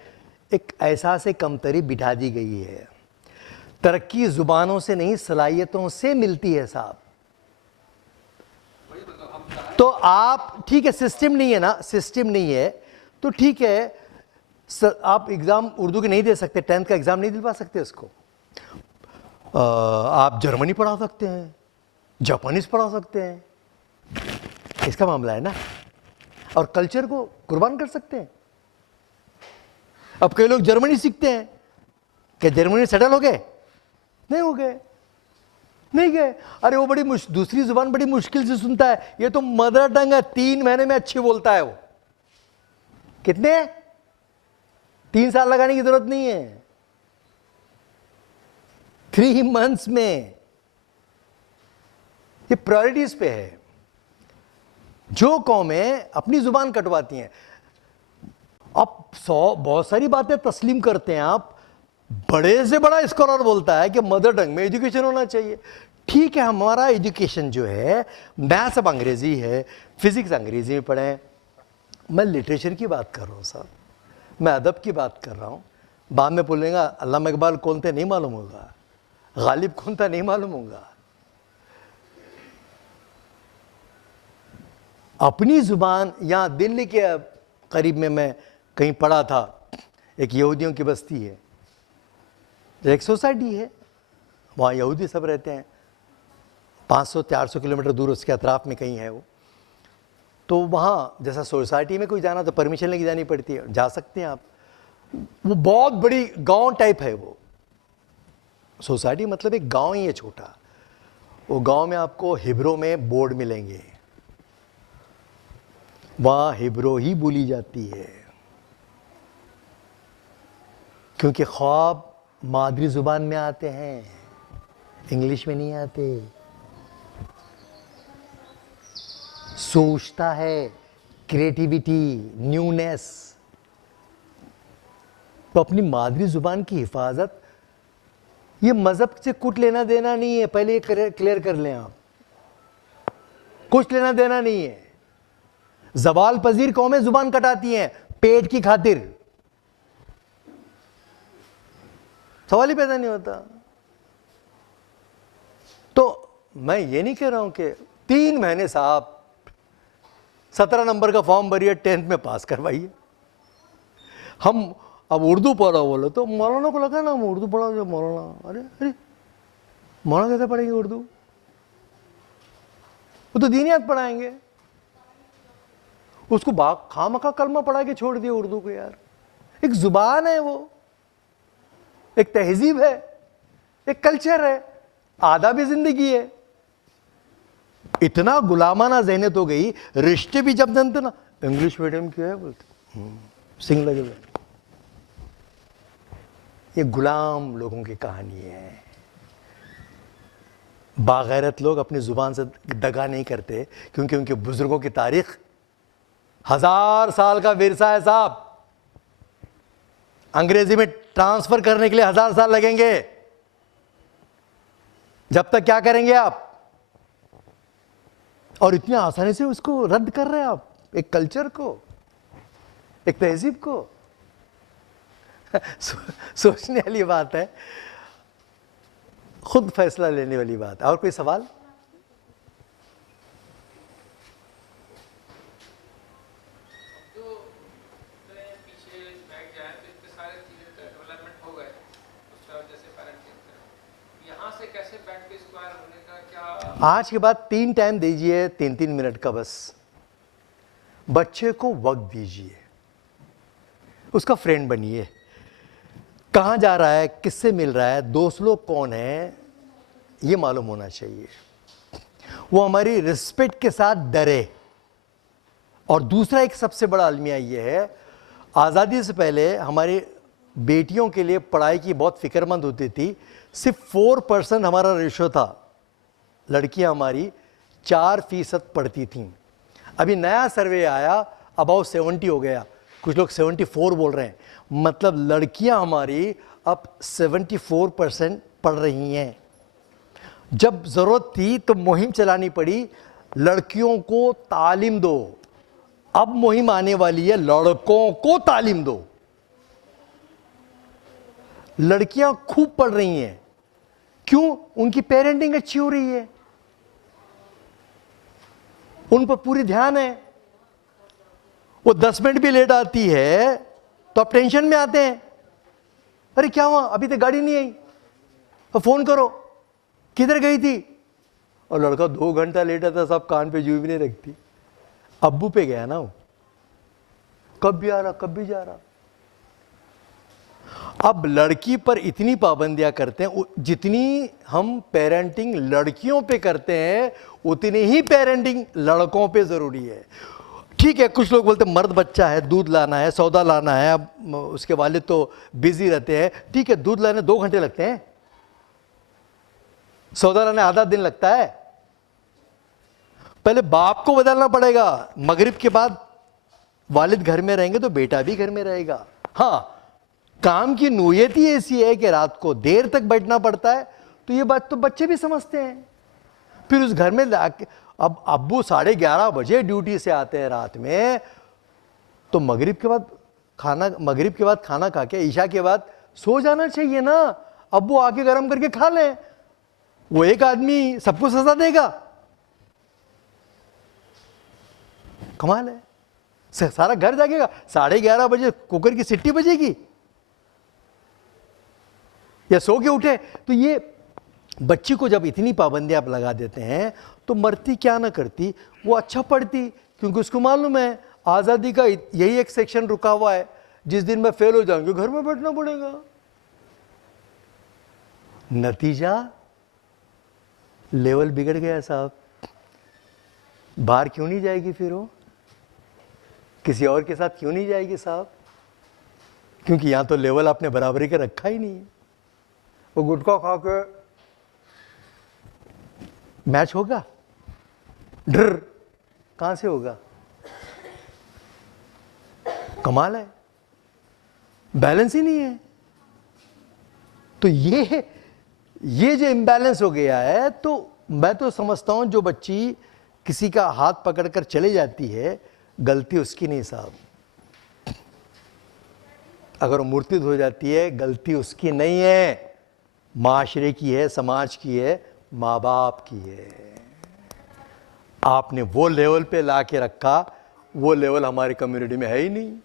एक एहसास कमतरी बिठा दी गई है। तरक्की ज़ुबानों से नहीं, सलाहियतों से मिलती है साहब। तो आप, ठीक है, सिस्टम नहीं है ना, सिस्टम नहीं है तो ठीक है, आप एग्ज़ाम उर्दू के नहीं दे सकते, 10th का एग्ज़ाम नहीं दिलवा सकते उसको। आप जर्मनी पढ़ा सकते हैं, जापानीज पढ़ा सकते हैं, इसका मामला है ना। और कल्चर को कुर्बान कर सकते हैं। अब कई लोग जर्मनी सीखते हैं, क्या जर्मनी सेटल हो गए? नहीं हो गए, नहीं गए। अरे वो दूसरी जुबान बड़ी मुश्किल से सुनता है, ये तो मदर टंग है, 3 महीने में अच्छी बोलता है वो। कितने? 3 साल लगाने की जरूरत नहीं है, 3 months में ये प्रायोरिटीज पे है। जो कौमें अपनी जुबान कटवाती हैं, आप बहुत सारी बातें तस्लीम करते हैं, आप बड़े से बड़ा स्कॉलर बोलता है कि मदर टंग में एजुकेशन होना चाहिए। ठीक है, हमारा एजुकेशन जो है, मैथ्स अब अंग्रेजी है, फिजिक्स अंग्रेजी में पढ़े, मैं लिटरेचर की बात कर रहा हूँ साहब, मैं अदब की बात कर रहा हूँ। बाद में बोलेगा अल्लामा इकबाल कौन थे नहीं मालूम होगा, गालिब कौन था नहीं मालूम होगा। अपनी जुबान, यहाँ दिल्ली के करीब में मैं कहीं पढ़ा था, एक यहूदियों की बस्ती है, एक सोसाइटी है, वहाँ यहूदी सब रहते हैं, 500-400 किलोमीटर दूर उसके अतराफ में कहीं है वो। तो वहाँ जैसा सोसाइटी में कोई जाना तो परमिशन लेके जानी पड़ती है, जा सकते हैं आप। वो बहुत बड़ी गांव टाइप है वो सोसाइटी, मतलब एक गांव ही है छोटा। वो गांव में आपको हिब्रू में बोर्ड मिलेंगे, वहाँ हिब्रू ही बोली जाती है, क्योंकि ख्वाब मादरी जुबान में आते हैं, इंग्लिश में नहीं आते। सोचता है, क्रिएटिविटी, न्यूनेस। तो अपनी मादरी जुबान की हिफाजत, ये मजहब से कुछ लेना देना नहीं है, पहले ये क्लियर कर लें आप, कुछ लेना देना नहीं है। जवाल पजीर कौमें जुबान कटाती हैं पेट की खातिर, सवाल ही पैदा नहीं होता। तो मैं ये नहीं कह रहा हूं कि 3 महीने साहब 17 नंबर का फॉर्म भरिए, 10th में पास करवाइए। हम अब उर्दू पढ़ो बोलो तो मौलाना को लगा ना हम उर्दू पढ़ा, जो मौलाना, अरे अरे मौलाना कैसे पढ़ेंगे उर्दू, वो तो दीनियात पढ़ाएंगे। उसको खामखा कलमा पढ़ा के छोड़ दिया उर्दू को। यार एक जुबान है वो, एक तहजीब है, एक कल्चर है, आदाब जिंदगी है। इतना गुलामाना ज़हनियत हो गई, रिश्ते भी जब जनते ना इंग्लिश मीडियम क्यों है बोलते, सिंह लगे हुए। ये गुलाम लोगों की कहानी है। बागैरत लोग अपनी जुबान से दगा नहीं करते, क्योंकि उनके बुजुर्गों की तारीख 1000 साल का विरसा है साहब। अंग्रेजी में ट्रांसफर करने के लिए 1000 साल लगेंगे। जब तक क्या करेंगे आप, और इतनी आसानी से उसको रद्द कर रहे हैं आप, एक कल्चर को, एक तहजीब को। सोचने वाली बात है, खुद फैसला लेने वाली बात है। और कोई सवाल? आज के बाद 3 टाइम दीजिए, 3-3 मिनट का बस। बच्चे को वक्त दीजिए, उसका फ्रेंड बनिए। कहाँ जा रहा है, किससे मिल रहा है, दोस्त लोग कौन है, ये मालूम होना चाहिए। वो हमारी रिस्पेक्ट के साथ डरे। और दूसरा एक सबसे बड़ा अलमिया ये है, आज़ादी से पहले हमारी बेटियों के लिए पढ़ाई की बहुत फिक्रमंद होती थी। सिर्फ 4% हमारा रेशो था, लड़कियां हमारी 4% पढ़ती थीं। अभी नया सर्वे आया, अबाउट 70 हो गया, कुछ लोग 74 बोल रहे हैं। मतलब लड़कियां हमारी अब 74% पढ़ रही हैं। जब ज़रूरत थी तो मुहिम चलानी पड़ी, लड़कियों को तालीम दो। अब मुहिम आने वाली है, लड़कों को तालीम दो। लड़कियां खूब पढ़ रही हैं, क्यों? उनकी पेरेंटिंग अच्छी हो रही है, उन पर पूरी ध्यान है। वो 10 मिनट भी लेट आती है तो आप टेंशन में आते हैं, अरे क्या हुआ, अभी तक गाड़ी नहीं आई, तो फोन करो, किधर गई थी? और लड़का 2 घंटा लेट आता, सब कान पे जू भी नहीं रखती, अब्बू पे गया ना वो, कब भी आ रहा कब भी जा रहा। अब लड़की पर इतनी पाबंदियां करते हैं, जितनी हम पेरेंटिंग लड़कियों पे करते हैं उतनी ही पेरेंटिंग लड़कों पे जरूरी है। ठीक है, कुछ लोग बोलते हैं मर्द बच्चा है, दूध लाना है, सौदा लाना है, अब उसके वालिद तो बिजी रहते हैं। ठीक है, दूध लाने 2 घंटे लगते हैं, सौदा लाने आधा दिन लगता है। पहले बाप को बदलना पड़ेगा। मगरिब के बाद वालिद घर में रहेंगे तो बेटा भी घर में रहेगा। हाँ, काम की नोयत ही ऐसी है कि रात को देर तक बैठना पड़ता है, तो ये बात तो बच्चे भी समझते हैं। फिर उस घर में जाके अब अब्बू 11:30 बजे ड्यूटी से आते हैं रात में, तो मगरिब के बाद खाना खा के ईशा के बाद सो जाना चाहिए ना। अब्बू आके गरम करके खा लें, वो एक आदमी सबको सजा देगा? कमाल है। सारा घर जागेगा, 11:30 बजे कुकर की सीटी बजेगी या सो के उठे। तो ये बच्ची को जब इतनी पाबंदियां आप लगा देते हैं तो मरती क्या ना करती, वो अच्छा पढ़ती, क्योंकि उसको मालूम है आज़ादी का यही एक सेक्शन रुका हुआ है, जिस दिन मैं फेल हो जाऊंगी घर में बैठना पड़ेगा। नतीजा लेवल बिगड़ गया साहब। बाहर क्यों नहीं जाएगी फिर वो? किसी और के साथ क्यों नहीं जाएगी साहब? क्योंकि यहां तो लेवल आपने बराबरी का रखा ही नहीं है। वो गुटखा खा के मैच होगा? डर कहां से होगा? कमाल है, बैलेंस ही नहीं है। तो ये जो इम्बैलेंस हो गया है, तो मैं तो समझता हूं जो बच्ची किसी का हाथ पकड़कर चले जाती है, गलती उसकी नहीं साहब। अगर वो मुर्तिद हो जाती है, गलती उसकी नहीं है, माशरे की है, समाज की है, माँ बाप की है। आपने वो लेवल पे ला के रखा, वो लेवल हमारी कम्युनिटी में है ही नहीं।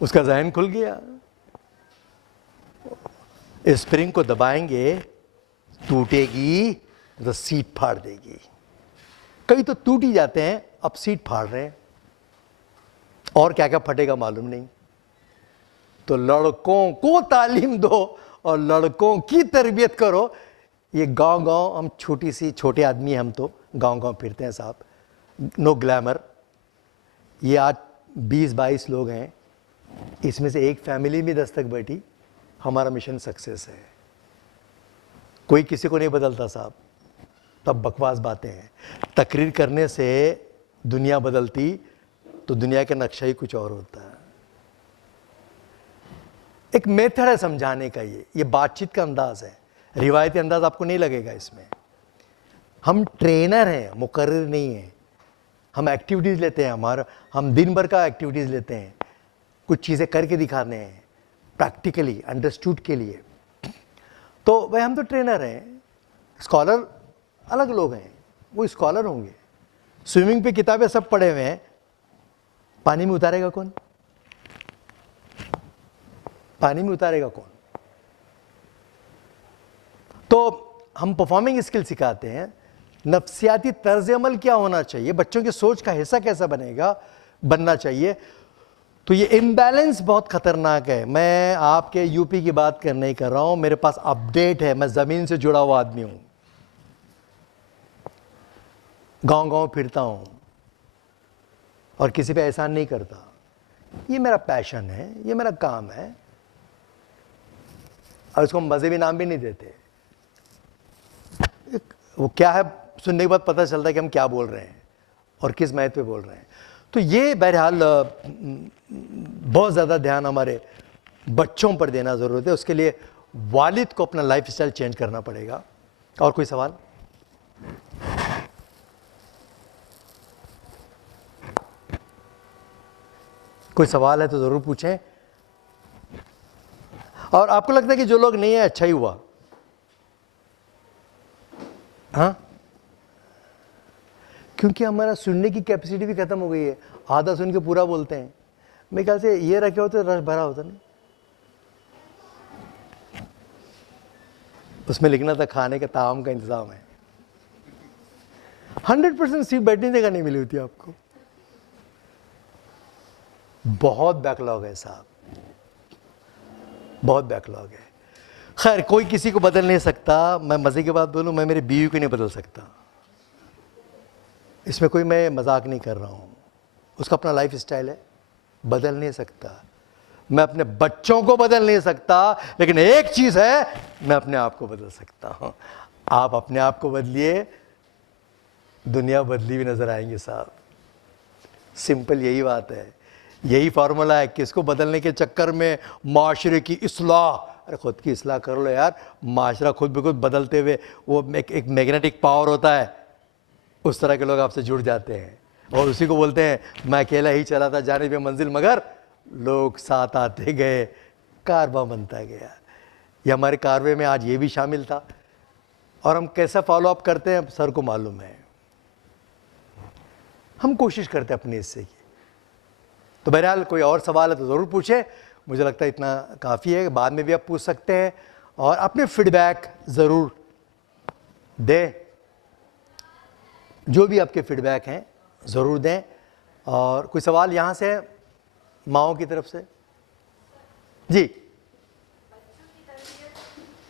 उसका ज़हन खुल गया। स्प्रिंग को दबाएंगे, टूटेगी तो सीट फाड़ देगी। कई तो टूट ही जाते हैं, अब सीट फाड़ रहे हैं, और क्या क्या फटेगा मालूम नहीं। तो लड़कों को तालीम दो और लड़कों की तरबियत करो। ये गांव हम छोटे आदमी हैं, हम तो गांव फिरते हैं साहब, नो ग्लैमर। ये आज 20-22 लोग हैं, इसमें से एक फैमिली में 10 तक बैठी, हमारा मिशन सक्सेस है। कोई किसी को नहीं बदलता साहब, तब बकवास बातें हैं। तकरीर करने से दुनिया बदलती तो दुनिया का नक्शा ही कुछ और होता है। एक मेथड है समझाने का, ये बातचीत का अंदाज है, रिवायती अंदाज आपको नहीं लगेगा इसमें। हम ट्रेनर हैं, मुकर्रिर नहीं हैं। हम एक्टिविटीज़ लेते हैं, हम दिन भर का एक्टिविटीज़ लेते हैं, कुछ चीज़ें करके दिखाने हैं प्रैक्टिकली अंडरस्टूड के लिए। तो भाई हम तो ट्रेनर हैं। स्कॉलर अलग लोग हैं, वो स्कॉलर होंगे। स्विमिंग पे किताबें सब पढ़े हुए हैं, पानी में उतारेगा कौन? पानी में उतारेगा कौन? तो हम परफॉर्मिंग स्किल सिखाते हैं, नफ्सियाती तर्ज अमल क्या होना चाहिए, बच्चों की सोच का हिस्सा कैसा बनना चाहिए। तो ये इम्बैलेंस बहुत खतरनाक है। मैं आपके यूपी की बात नहीं कर रहा हूं, मेरे पास अपडेट है, मैं ज़मीन से जुड़ा हुआ आदमी हूं, गांव फिरता हूं और किसी पे एहसान नहीं करता। ये मेरा पैशन है, ये मेरा काम है, और इसको हम मज़हबी नाम भी नहीं देते। वो क्या है, सुनने के बाद पता चलता है कि हम क्या बोल रहे हैं और किस महत्व पे बोल रहे हैं। तो ये बहरहाल बहुत ज़्यादा ध्यान हमारे बच्चों पर देना ज़रूरत है। उसके लिए वालिद को अपना लाइफ स्टाइल चेंज करना पड़ेगा। और कोई सवाल? कोई सवाल है तो ज़रूर पूछें। और आपको लगता है कि जो लोग नहीं है अच्छा ही हुआ? हाँ, क्योंकि हमारा सुनने की कैपेसिटी भी खत्म हो गई है। आधा सुन के पूरा बोलते हैं। मेरे ख्याल से ये रखे होते रस भरा होता नहीं। उसमें लिखना था खाने का ताम का इंतजाम है। 100% सीट बैठने जगह नहीं मिली होती आपको। बहुत बैकलॉग है साहब, बहुत बैकलॉग है। खैर, कोई किसी को बदल नहीं सकता। मैं मज़े की बात बोलूं, मैं मेरी बीवी को नहीं बदल सकता। इसमें कोई मैं मजाक नहीं कर रहा हूं। उसका अपना लाइफ स्टाइल है, बदल नहीं सकता। मैं अपने बच्चों को बदल नहीं सकता, लेकिन एक चीज़ है, मैं अपने आप को बदल सकता हूं। आप अपने आप को बदलिए, दुनिया बदली हुई नज़र आएंगे साहब। सिंपल यही बात है, यही फार्मूला है कि इसको बदलने के चक्कर में माशरे की इस्लाह, अरे खुद की इस्लाह कर लो यार। माशरा खुद ब खुद बदलते हुए वो एक मैग्नेटिक पावर होता है, उस तरह के लोग आपसे जुड़ जाते हैं और उसी को बोलते हैं मैं अकेला ही चला था जाने पे मंजिल मगर लोग साथ आते गए, कारवा बनता गया। ये हमारे कारवे में आज ये भी शामिल था और हम कैसा फॉलो अप करते हैं सर को मालूम है। हम कोशिश करते हैं अपने हिस्से की। तो बहरहाल कोई और सवाल है तो ज़रूर पूछे, मुझे लगता है इतना काफ़ी है, बाद में भी आप पूछ सकते हैं और अपने फीडबैक ज़रूर दें, जो भी आपके फीडबैक हैं ज़रूर दें। और कोई सवाल यहाँ से माओ की तरफ से? जी, बच्चों की तरबियत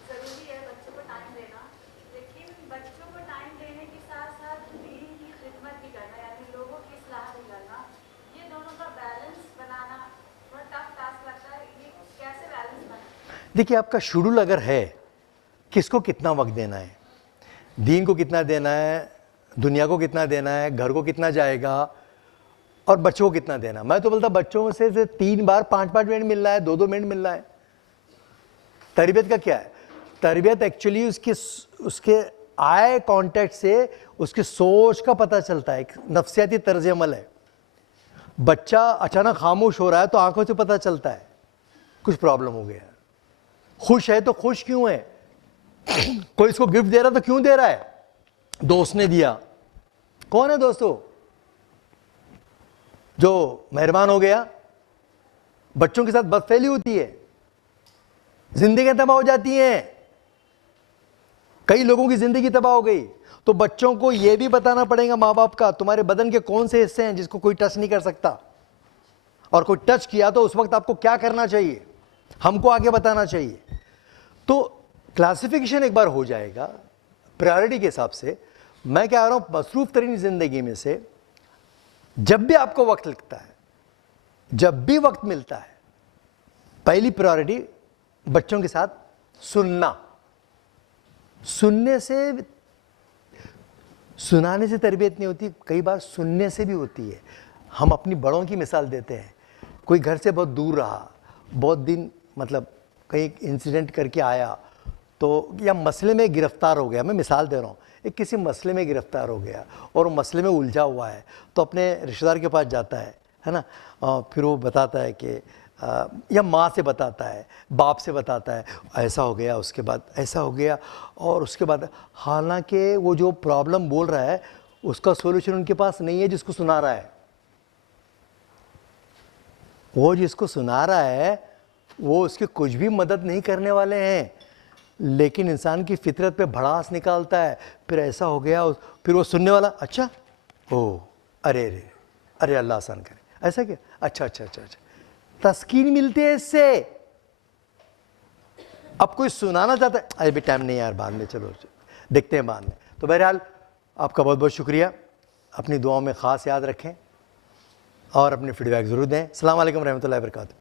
ज़रूरी है, बच्चों को टाइम देना, लेकिन बच्चों को टाइम देने के साथ साथ दीन की खिदमत भी करना, यानी लोगों की इस्लाह भी करना, ये दोनों का बैलेंस बनाना थोड़ा टफ टास्क लगता है। ये कैसे बैलेंस बना? देखिए आपका शेड्यूल अगर है, किसको कितना वक्त देना है, दीन को कितना देना है, दुनिया को कितना देना है, घर को कितना जाएगा और बच्चों को कितना देना। मैं तो बोलता बच्चों से 3 बार 5-5 मिनट मिल रहा है, 2-2 मिनट मिल रहा है। तरबियत का क्या है? तरबियत एक्चुअली उसके आई कांटेक्ट से उसकी सोच का पता चलता है, एक नफ्सियाती तर्ज अमल है। बच्चा अचानक खामोश हो रहा है तो आंखों से पता चलता है कुछ प्रॉब्लम हो गया। खुश है तो खुश क्यों है, कोई इसको गिफ्ट दे रहा तो क्यों दे रहा है, दोस्त ने दिया। कौन है दोस्तों जो मेहरबान हो गया? बच्चों के साथ बदफेली होती है, जिंदगी तबाह हो जाती हैं, कई लोगों की जिंदगी तबाह हो गई। तो बच्चों को यह भी बताना पड़ेगा माँ बाप का, तुम्हारे बदन के कौन से हिस्से हैं जिसको कोई टच नहीं कर सकता, और कोई टच किया तो उस वक्त आपको क्या करना चाहिए, हमको आगे बताना चाहिए। तो क्लासिफिकेशन एक बार हो जाएगा प्रायोरिटी के हिसाब से। मैं कह रहा हूं मसरूफ तरीन जिंदगी में से जब भी आपको वक्त लगता है, जब भी वक्त मिलता है, पहली प्रायोरिटी बच्चों के साथ सुनना। सुनने से, सुनाने से तरबियत नहीं होती, कई बार सुनने से भी होती है। हम अपनी बड़ों की मिसाल देते हैं, कोई घर से बहुत दूर रहा, बहुत दिन मतलब कहीं इंसिडेंट करके आया तो, या मसले में गिरफ्तार हो गया, मैं मिसाल दे रहा हूँ, एक किसी मसले में गिरफ्तार हो गया और वो मसले में उलझा हुआ है, तो अपने रिश्तेदार के पास जाता है ना, फिर वो बताता है कि या माँ से बताता है, बाप से बताता है, ऐसा हो गया, उसके बाद ऐसा हो गया, और उसके बाद हालांकि वो जो प्रॉब्लम बोल रहा है उसका सॉल्यूशन उनके पास नहीं है जिसको सुना रहा है। वो जिसको सुना रहा है वो उसकी कुछ भी मदद नहीं करने वाले हैं, लेकिन इंसान की फितरत पे भड़ास निकालता है, फिर ऐसा हो गया, फिर वो सुनने वाला अच्छा, ओ अरे अरे अरे अल्लाह आसान करे, ऐसा क्या, अच्छा अच्छा अच्छा अच्छा, तस्कीन मिलती है इससे। अब कोई सुनाना चाहता है, अरे भी टाइम नहीं यार, बाद में चलो देखते हैं बाद में। तो बहरहाल आपका बहुत बहुत शुक्रिया, अपनी दुआओं में ख़ास याद रखें और अपनी फीडबैक ज़रूर दें। अस्सलाम वालेकुम रहमतुल्लाहि व बरकातुहू।